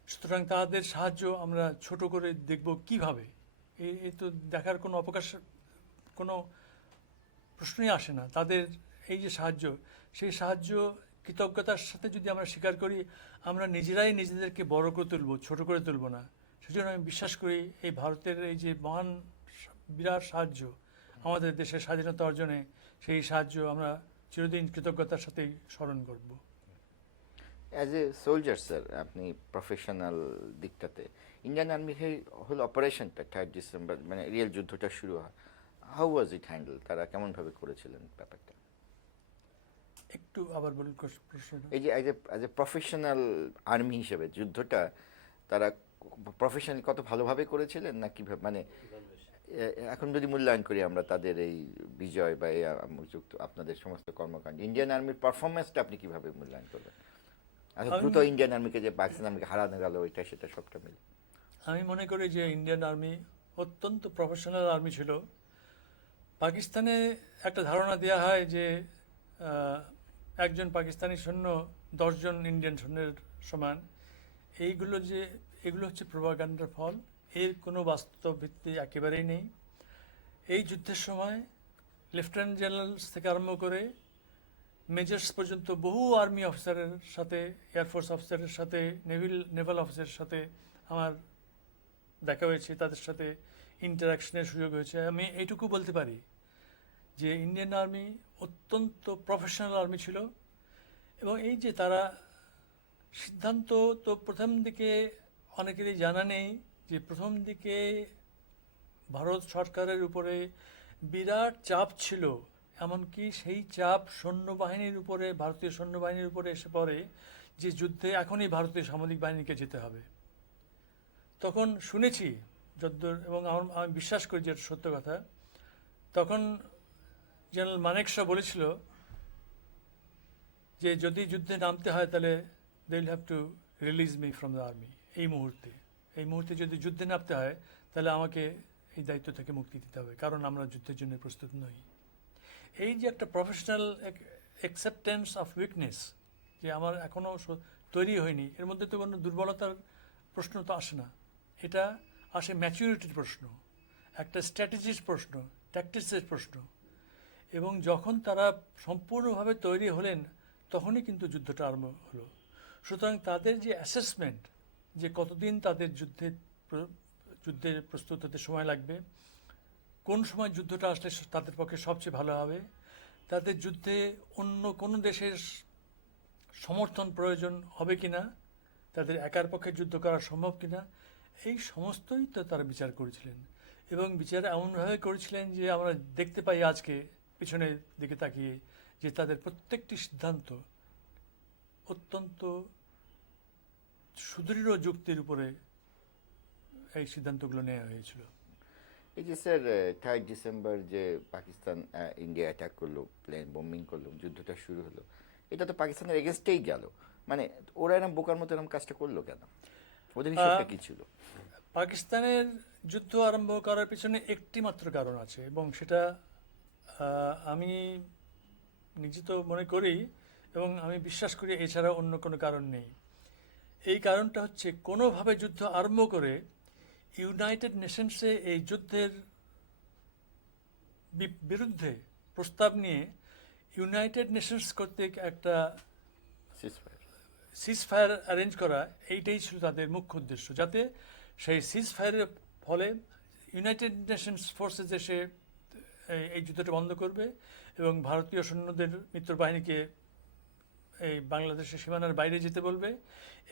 সুতরাং তাদের সাহায্য আমরা ছোট করে দেখব কিভাবে? এই তো দেখার কোনো অবকাশ, কোনো প্রশ্নই আসে না। তাদের এই যে সাহায্য, সেই সাহায্য কৃতজ্ঞতার সাথে যদি আমরা স্বীকার করি, আমরা নিজেরাই নিজেদেরকে বড় করে তুলব, ছোট করে তুলব না। সেজন্য আমি বিশ্বাস করি এই ভারতের এই যে মহান বিরাট সাহায্য আমাদের দেশের স্বাধীনতা অর্জনে, সেই সাহায্য আমরা চিরদিন কৃতজ্ঞতার সাথেই স্মরণ করব। অ্যাজ এ সোলজার স্যার, আপনি প্রফেশনাল দিকটাতে, ইন্ডিয়ান আর্মির হল অপারেশনটা 3rd ডিসেম্বর মানে রিয়েল যুদ্ধটা শুরু হয়, হাউ ওয়াজ ইট হ্যান্ডেল? তারা কেমনভাবে করেছিলেন ব্যাপারটা? একটু আবার বলুন প্রশ্নটা। এই যে অ্যাজ এ প্রফেশনাল আর্মি হিসেবে যুদ্ধটা তারা প্রফেশনালি কত ভালোভাবে করেছিলেন, না কিভাবে, মানে এখন যদি মূল্যায়ন করি আমরা তাদের এই বিজয় বা এই যুক্ত আপনাদের সমস্ত কর্মকাণ্ড, ইন্ডিয়ান আর্মির পারফরমেন্সটা আপনি কিভাবে মূল্যায়ন করবেন? আচ্ছা, দ্রুত ইন্ডিয়ান আর্মিকে যে পাকিস্তান আর্মিকে হারানো গেল, এটা সেটা সবটা মিলে আমি মনে করি যে ইন্ডিয়ান আর্মি অত্যন্ত প্রফেশনাল আর্মি ছিল। পাকিস্তানে একটা ধারণা দেওয়া হয় যে একজন পাকিস্তানি সৈন্য 10 জন ইন্ডিয়ান সৈন্যের সমান। এগুলো হচ্ছে প্রোপাগান্ডার ফল, এর কোনো বাস্তব ভিত্তি একেবারেই নেই। এই যুদ্ধের সময় লেফটেন্যান্ট জেনারেল থেকে আরম্ভ করে মেজর্স পর্যন্ত বহু আর্মি অফিসারের সাথে, এয়ারফোর্স অফিসারের সাথে, নেভাল অফিসারের সাথে আমার দেখা হয়েছে, তাদের সাথে ইন্টারাকশনের সুযোগ হয়েছে। আমি এইটুকু বলতে পারি যে ইন্ডিয়ান আর্মি অত্যন্ত প্রফেশনাল আর্মি ছিল। এবং এই যে তারা সিদ্ধান্ত, তো প্রথম দিকে অনেকেরই জানা নেই যে প্রথম দিকে ভারত সরকারের উপরে বিরাট চাপ ছিল এমনকি সেই চাপ সৈন্যবাহিনীর উপরে, ভারতীয় সৈন্যবাহিনীর উপরে এসে পড়ে যে যুদ্ধে এখনই ভারতীয় সামরিক বাহিনীকে যেতে হবে। তখন শুনেছি যদ্দূর, এবং আমি বিশ্বাস করি যে এটা সত্য কথা, তখন জেনারেল মানেকশা বলেছিল যে যদি যুদ্ধে নামতে হয় তাহলে they will have to release me from the army. এই মুহূর্তে যদি যুদ্ধে নামতে হয় তাহলে আমাকে এই দায়িত্ব থেকে মুক্তি দিতে হবে, কারণ আমরা যুদ্ধের জন্য প্রস্তুত নই। এই যে একটা প্রফেশনাল অ্যাকসেপ্টেন্স অফ উইকনেস, যে আমার এখনও তৈরি হয়নি, এর মধ্যে তো কোনো দুর্বলতার প্রশ্ন তো আসে না। এটা আসে ম্যাচুরিটির প্রশ্ন, একটা স্ট্র্যাটেজির প্রশ্ন, ট্যাকটিক্সের প্রশ্ন। এবং যখন তারা সম্পূর্ণভাবে তৈরি হলেন তখনই কিন্তু যুদ্ধটা আরম্ভ হলো। সুতরাং তাদের যে অ্যাসেসমেন্ট, যে কতদিন তাদের যুদ্ধে প্রস্তুত হতে সময় লাগবে, কোন সময় যুদ্ধটা আসলে তাদের পক্ষে সবচেয়ে ভালো হবে, তাদের যুদ্ধে অন্য কোনো দেশের সমর্থন প্রয়োজন হবে কিনা, তাদের একার পক্ষে যুদ্ধ করা সম্ভব কিনা, এই সমস্তই তো তারা বিচার করেছিলেন। এবং বিচার এমনভাবে করেছিলেন যে আমরা দেখতে পাই আজকে পিছনের দিকে তাকিয়ে যে তাদের প্রত্যেকটি সিদ্ধান্ত অত্যন্ত সুদৃঢ় যুক্তির উপরে এই সিদ্ধান্তগুলো নেওয়া হয়েছিল। এই যে স্যার 3 ডিসেম্বর যে পাকিস্তান ইন্ডিয়া অ্যাটাক করলো, প্লেন বোম্বিং করলো, যুদ্ধটা শুরু হলো, এটা তো পাকিস্তানের এগেনস্টেই গেল। মানে ওরা এরকম বোকার মতো এরকম কাজটা করলো কেন? ওদের হিসাবটা কি ছিল? পাকিস্তানের যুদ্ধ আরম্ভ করার পিছনে একটি মাত্র কারণ আছে, এবং সেটা আমি নিজে তো মনে করি এবং আমি বিশ্বাস করি এছাড়া অন্য কোনো কারণ নেই। এই কারণটা হচ্ছে কোনোভাবে যুদ্ধ আরম্ভ করে ইউনাইটেড নেশনসে এই যুদ্ধের বিরুদ্ধে প্রস্তাব নিয়ে ইউনাইটেড নেশনস কর্তৃক একটা সিজফায়ার অ্যারেঞ্জ করা, এইটাই ছিল তাদের মুখ্য উদ্দেশ্য, যাতে সেই সিজফায়ারের ফলে ইউনাইটেড নেশনস ফোর্সেস এসে এই যুদ্ধটা বন্ধ করবে এবং ভারতীয় সৈন্যদের মিত্রবাহিনীকে এই বাংলাদেশের সীমানার বাইরে যেতে বলবে।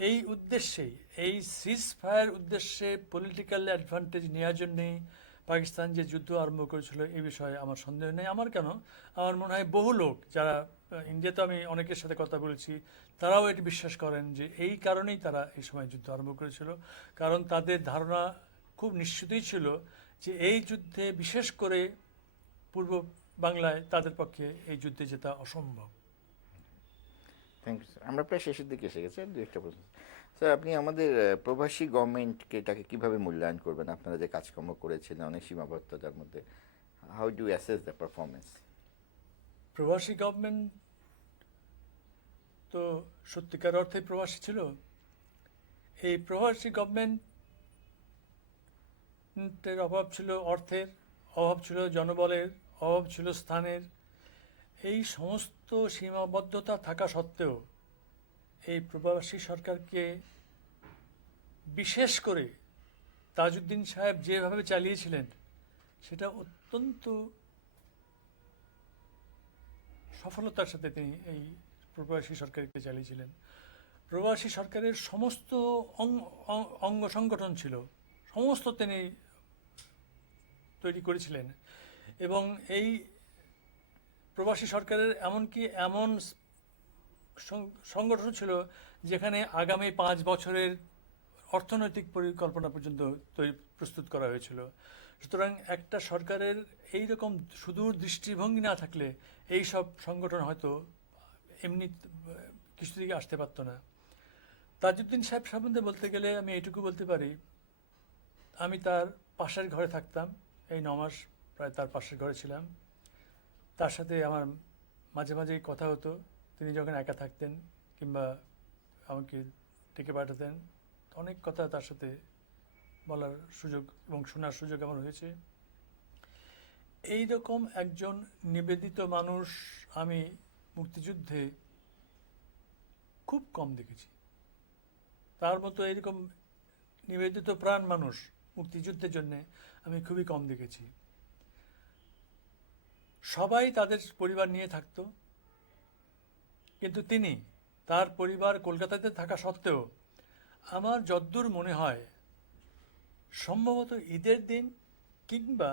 এই উদ্দেশ্যেই, এই সিজফায়ার উদ্দেশ্যে পলিটিক্যাল অ্যাডভান্টেজ নেওয়ার জন্যেই পাকিস্তান যে যুদ্ধ আরম্ভ করেছিল এই বিষয়ে আমার সন্দেহ নেই। আমার কেন, আমার মনে হয় বহু লোক যারা ইন্ডিয়াতে, আমি অনেকের সাথে কথা বলেছি, তারাও এটি বিশ্বাস করেন যে এই কারণেই তারা এই সময় যুদ্ধ আরম্ভ করেছিল। কারণ তাদের ধারণা খুব নিশ্চিতই ছিল যে এই যুদ্ধে, বিশেষ করে পূর্ব বাংলায়, তাদের পক্ষে এই যুদ্ধে জেতা অসম্ভব। Thank you sir. আমরা প্রায় শেষের দিকে এসে গেছি। দু একটা প্রশ্ন স্যার, আপনি আমাদের প্রবাসী গভর্নমেন্টকে এটাকে কীভাবে মূল্যায়ন করবেন? আপনারা যে কাজকর্ম করেছিলেন অনেক সীমাবদ্ধতার মধ্যে, how do assess the performance? প্রবাসী গভর্নমেন্ট তো সত্যিকার অর্থে প্রবাসী ছিল। এই প্রবাসী গভর্নমেন্টের অভাব ছিল অর্থের, অভাব ছিল জনবলের, অভাব ছিল স্থানের। এই সমস্ত সীমাবদ্ধতা থাকা সত্ত্বেও এই প্রবাসী সরকারকে, বিশেষ করে তাজউদ্দিন সাহেব যেভাবে চালিয়েছিলেন, সেটা অত্যন্ত সফলতার সাথে তিনি এই প্রবাসী সরকারকে চালিয়েছিলেন। প্রবাসী সরকারের সমস্ত অঙ্গ সংগঠন ছিল, সমস্ত তিনি তৈরি করেছিলেন। এবং এই প্রবাসী সরকারের এমনকি এমন সংগঠন ছিল যেখানে আগামী 5 বছরের অর্থনৈতিক পরিকল্পনা পর্যন্ত প্রস্তুত করা হয়েছিল। সুতরাং একটা সরকারের এই রকম সুদূর দৃষ্টিভঙ্গি না থাকলে এই সব সংগঠন হয়তো এমনি কিছু দিকে আসতে পারত না। তাজউদ্দিন সাহেব সম্বন্ধে বলতে গেলে আমি এইটুকু বলতে পারি, আমি তার পাশের ঘরে থাকতাম, এই 9 মাস প্রায় তার পাশের ঘরে ছিলাম। তার সাথে আমার মাঝে মাঝেই কথা হতো। তিনি যখন একা থাকতেন কিংবা আমাকে ডেকে পাঠাতেন, অনেক কথা তার সাথে বলার সুযোগ এবং শোনার সুযোগ আমার হয়েছে। এই রকম একজন নিবেদিত মানুষ আমি মুক্তিযুদ্ধে খুব কম দেখেছি। তার মতো এরকম নিবেদিত প্রাণ মানুষ মুক্তিযুদ্ধের জন্যে আমি খুবই কম দেখেছি। সবাই তাদের পরিবার নিয়ে থাকতো, কিন্তু তিনি, তার পরিবার কলকাতাতে থাকা সত্ত্বেও, আমার যদ্দূর মনে হয় সম্ভবত ঈদের দিন কিংবা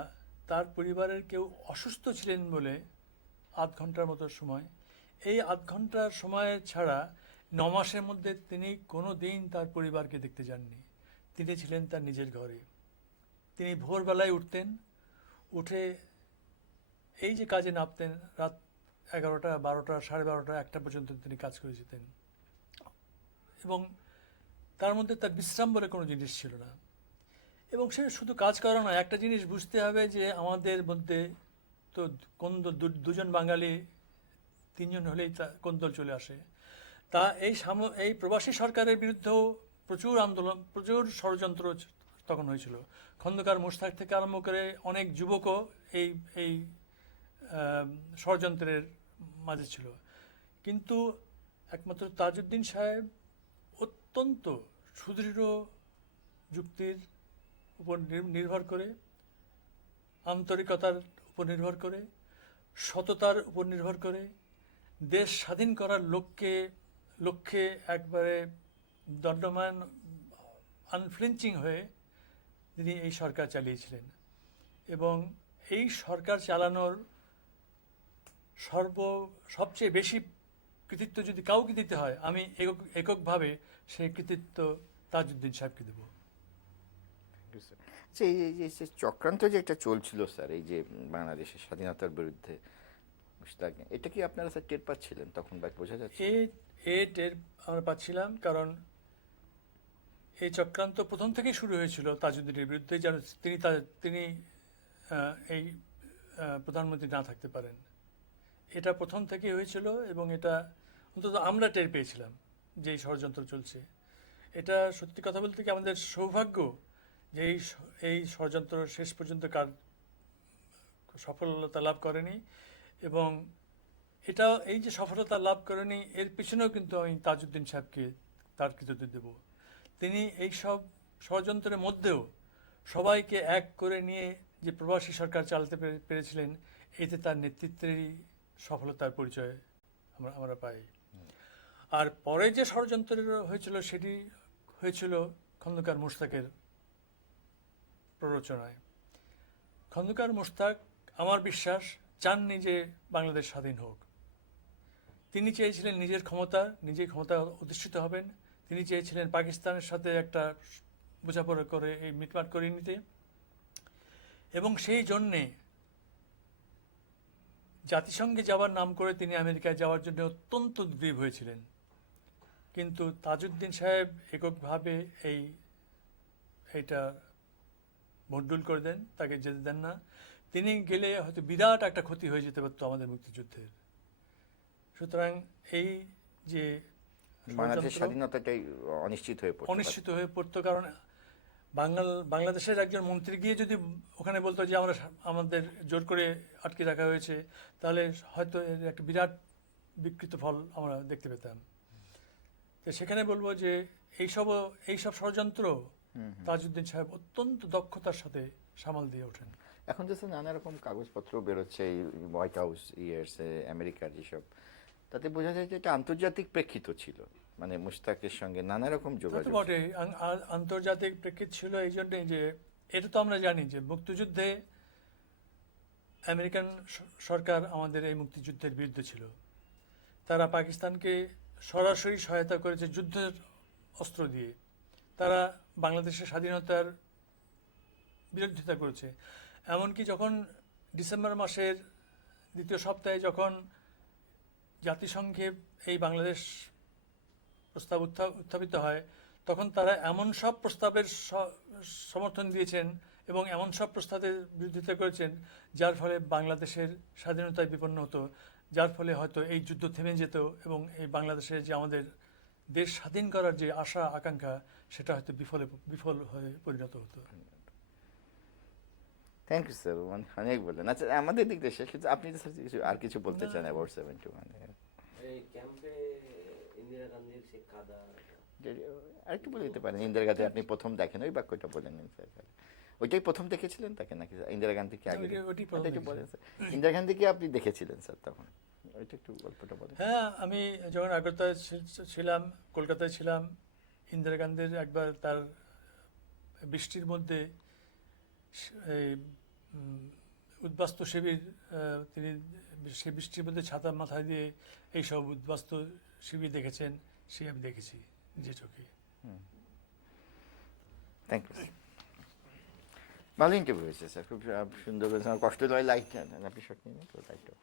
তার পরিবারের কেউ অসুস্থ ছিলেন বলে আধ ঘন্টার মতো সময়। এই আধ ঘন্টার সময় ছাড়া 9 মাসের মধ্যে তিনি কোনো দিন তার পরিবারকে দেখতে যাননি। তিনি ছিলেন তার নিজের ঘরে। তিনি ভোরবেলায় উঠতেন, উঠে এই যে কাজে নামতেন, রাত 11টা 12টা 12:30 1টা পর্যন্ত তিনি কাজ করে যেতেন, এবং তার মধ্যে তার বিশ্রাম বলে কোনো জিনিস ছিল না। এবং সে শুধু কাজ করা নয়, একটা জিনিস বুঝতে হবে যে আমাদের মধ্যে তো দুজন বাঙালি, তিনজন হলেই কোন্দল চলে আসে। তা এই প্রবাসী সরকারের বিরুদ্ধেও প্রচুর আন্দোলন, প্রচুর ষড়যন্ত্র তখন হয়েছিল। খন্দকার মোশতাক থেকে আরম্ভ করে অনেক যুবকও এই এই ষড়যন্ত্রের মাঝে ছিল। কিন্তু একমাত্র তাজউদ্দিন সাহেব অত্যন্ত সুদৃঢ় যুক্তির উপর নির্ভর করে, আন্তরিকতার উপর নির্ভর করে, সততার উপর নির্ভর করে, দেশ স্বাধীন করার লক্ষ্যে একবারে দণ্ডমান, আনফ্লিঞ্চিং হয়ে তিনি এই সরকার চালিয়েছিলেন। এবং এই সরকার চালানোর সবচেয়ে বেশি কৃতিত্ব যদি কাউকে দিতে হয়, আমি এককভাবে সেই কৃতিত্ব তাজউদ্দিন সাহেবকে দেব। আচ্ছা, এই যে চক্রান্ত যে একটা চলছিল স্যার, এই যে বাংলাদেশের স্বাধীনতার বিরুদ্ধে, মুশতাক, এটা কি আপনারা স্যার টের পাচ্ছিলেন তখন, বা বোঝা যাচ্ছে? টের আমরা পাচ্ছিলাম, কারণ এই চক্রান্ত প্রথম থেকেই শুরু হয়েছিল তাজউদ্দিনের বিরুদ্ধে, যেন তিনি এই প্রধানমন্ত্রী না থাকতে পারেন। এটা প্রথম থেকেই হয়েছিল, এবং এটা অন্তত আমরা টের পেয়েছিলাম যে এই ষড়যন্ত্র চলছে। এটা সত্যি কথা বলতে কি আমাদের সৌভাগ্য যে এই ষড়যন্ত্র শেষ পর্যন্ত সফলতা লাভ করেনি। এবং এই যে সফলতা লাভ করেনি, এর পিছনেও কিন্তু আমি তাজউদ্দিন সাহেবকে তার কৃতিত্ব দেব। তিনি এই সব ষড়যন্ত্রের মধ্যেও সবাইকে এক করে নিয়ে যে প্রবাসী সরকার চালাতে পেরেছিলেন, এতে তার নেতৃত্বেরই সফলতার পরিচয় আমরা পাই। আর পরে যে ষড়যন্ত্র হয়েছিল, সেটি হয়েছিল খন্দকার মোশতাকের প্ররোচনায়। খন্দকার মোশতাক, আমার বিশ্বাস, চাননি যে বাংলাদেশ স্বাধীন হোক। তিনি চেয়েছিলেন নিজেই ক্ষমতা অধিষ্ঠিত হবেন। তিনি চেয়েছিলেন পাকিস্তানের সাথে একটা বোঝাপড়া করে এই মিটমাট করে নিতে, এবং সেই জন্যে জাতিসংঘে যাওয়ার নাম করে তিনি আমেরিকায় যাওয়ার জন্য অত্যন্ত উদ্গ্রীব হয়েছিলেন। কিন্তু তাজউদ্দিন সাহেব এককভাবে এইটা ভণ্ডুল করে দেন, তাকে যেতে দেন না। তিনি গেলে হয়তো বিরাট একটা ক্ষতি হয়ে যেতে পারতো আমাদের মুক্তিযুদ্ধের। সুতরাং এই যে বাংলাদেশের স্বাধীনতাটাই অনিশ্চিত হয়ে পড়তো, কারণ বাংলাদেশের একজন মন্ত্রী গিয়ে যদি ওখানে বলতো যে আমাদের জোর করে আটকে রাখা হয়েছে, তাহলে হয়তো এর একটা বিরাট বিকৃত ফল আমরা দেখতে পেতাম। তো সেখানে বলবো যে এইসব ষড়যন্ত্র তাজউদ্দিন সাহেব অত্যন্ত দক্ষতার সাথে সামাল দিয়ে ওঠেন। এখন যে নানা রকম কাগজপত্র বেরোচ্ছে, হোয়াইট হাউস আমেরিকার যেসব, তাতে বোঝা যায় যে এটা আন্তর্জাতিক প্রেক্ষিত ছিল, মানে মুশতাকের সঙ্গে নানা রকম যোগাযোগ। বটে, আন্তর্জাতিক প্রেক্ষিত ছিল এই জন্যই যে এটা তো আমরা জানি যে মুক্তিযুদ্ধে আমেরিকান সরকার আমাদের এই মুক্তিযুদ্ধের বিরুদ্ধে ছিল। তারা পাকিস্তানকে সরাসরি সহায়তা করেছে যুদ্ধের অস্ত্র দিয়ে। তারা বাংলাদেশের স্বাধীনতার বিরোধিতা করেছে। এমনকি যখন ডিসেম্বর মাসের দ্বিতীয় সপ্তাহে যখন জাতিসংঘে এই বাংলাদেশ প্রস্তাব উত্থাপিত হয়, তখন তারা এমন সব প্রস্তাবের সমর্থন দিয়েছেন এবং এমন সব প্রস্তাবের বিরোধিতা করেছেন, যার ফলে বাংলাদেশের স্বাধীনতায় বিপন্ন হতো, যার ফলে হয়তো এই যুদ্ধ থেমে যেত এবং এই বাংলাদেশের যে আমাদের দেশ স্বাধীন করার যে আশা আকাঙ্ক্ষা, সেটা হয়তো বিফল হয়ে পরিণত হতো। থ্যাংক ইউ স্যার, অনেক বললেন। আচ্ছা, আমাদের দিক দিয়ে শেষ, কিন্তু আপনি আর কিছু বলতে চান অ্যাবাউট 71? আরেকটু বলে দিতে পারেন, ইন্দিরা গান্ধী আপনি প্রথম দেখেন, ওই বাক্যটা বলে নিন স্যার। ওইটাই প্রথম দেখেছিলেন তাকে, নাকি ইন্দিরা গান্ধীকে আগে? বলেন স্যার, ইন্দিরা গান্ধীকে আপনি দেখেছিলেন স্যার তখন, ওইটা একটু গল্পটা বলেন। হ্যাঁ, আমি যখন আগরতলায় ছিলাম, কলকাতায় ছিলাম, ইন্দিরা গান্ধীর একবার তার বৃষ্টির মধ্যে উদ্বাস্তু শিবির, তিনি সে বৃষ্টির মধ্যে ছাতা মাথায় দিয়ে এইসব উদ্বাস্তু শিবির দেখেছেন, সে আমি দেখেছি নিজে চোখে। Thank you. ভালো ইন্টারভিউ হয়েছে স্যার, খুব সুন্দর হয়েছে। আমার কষ্ট হয় লাইট, আপনি শট নিয়ে তো লাইটটা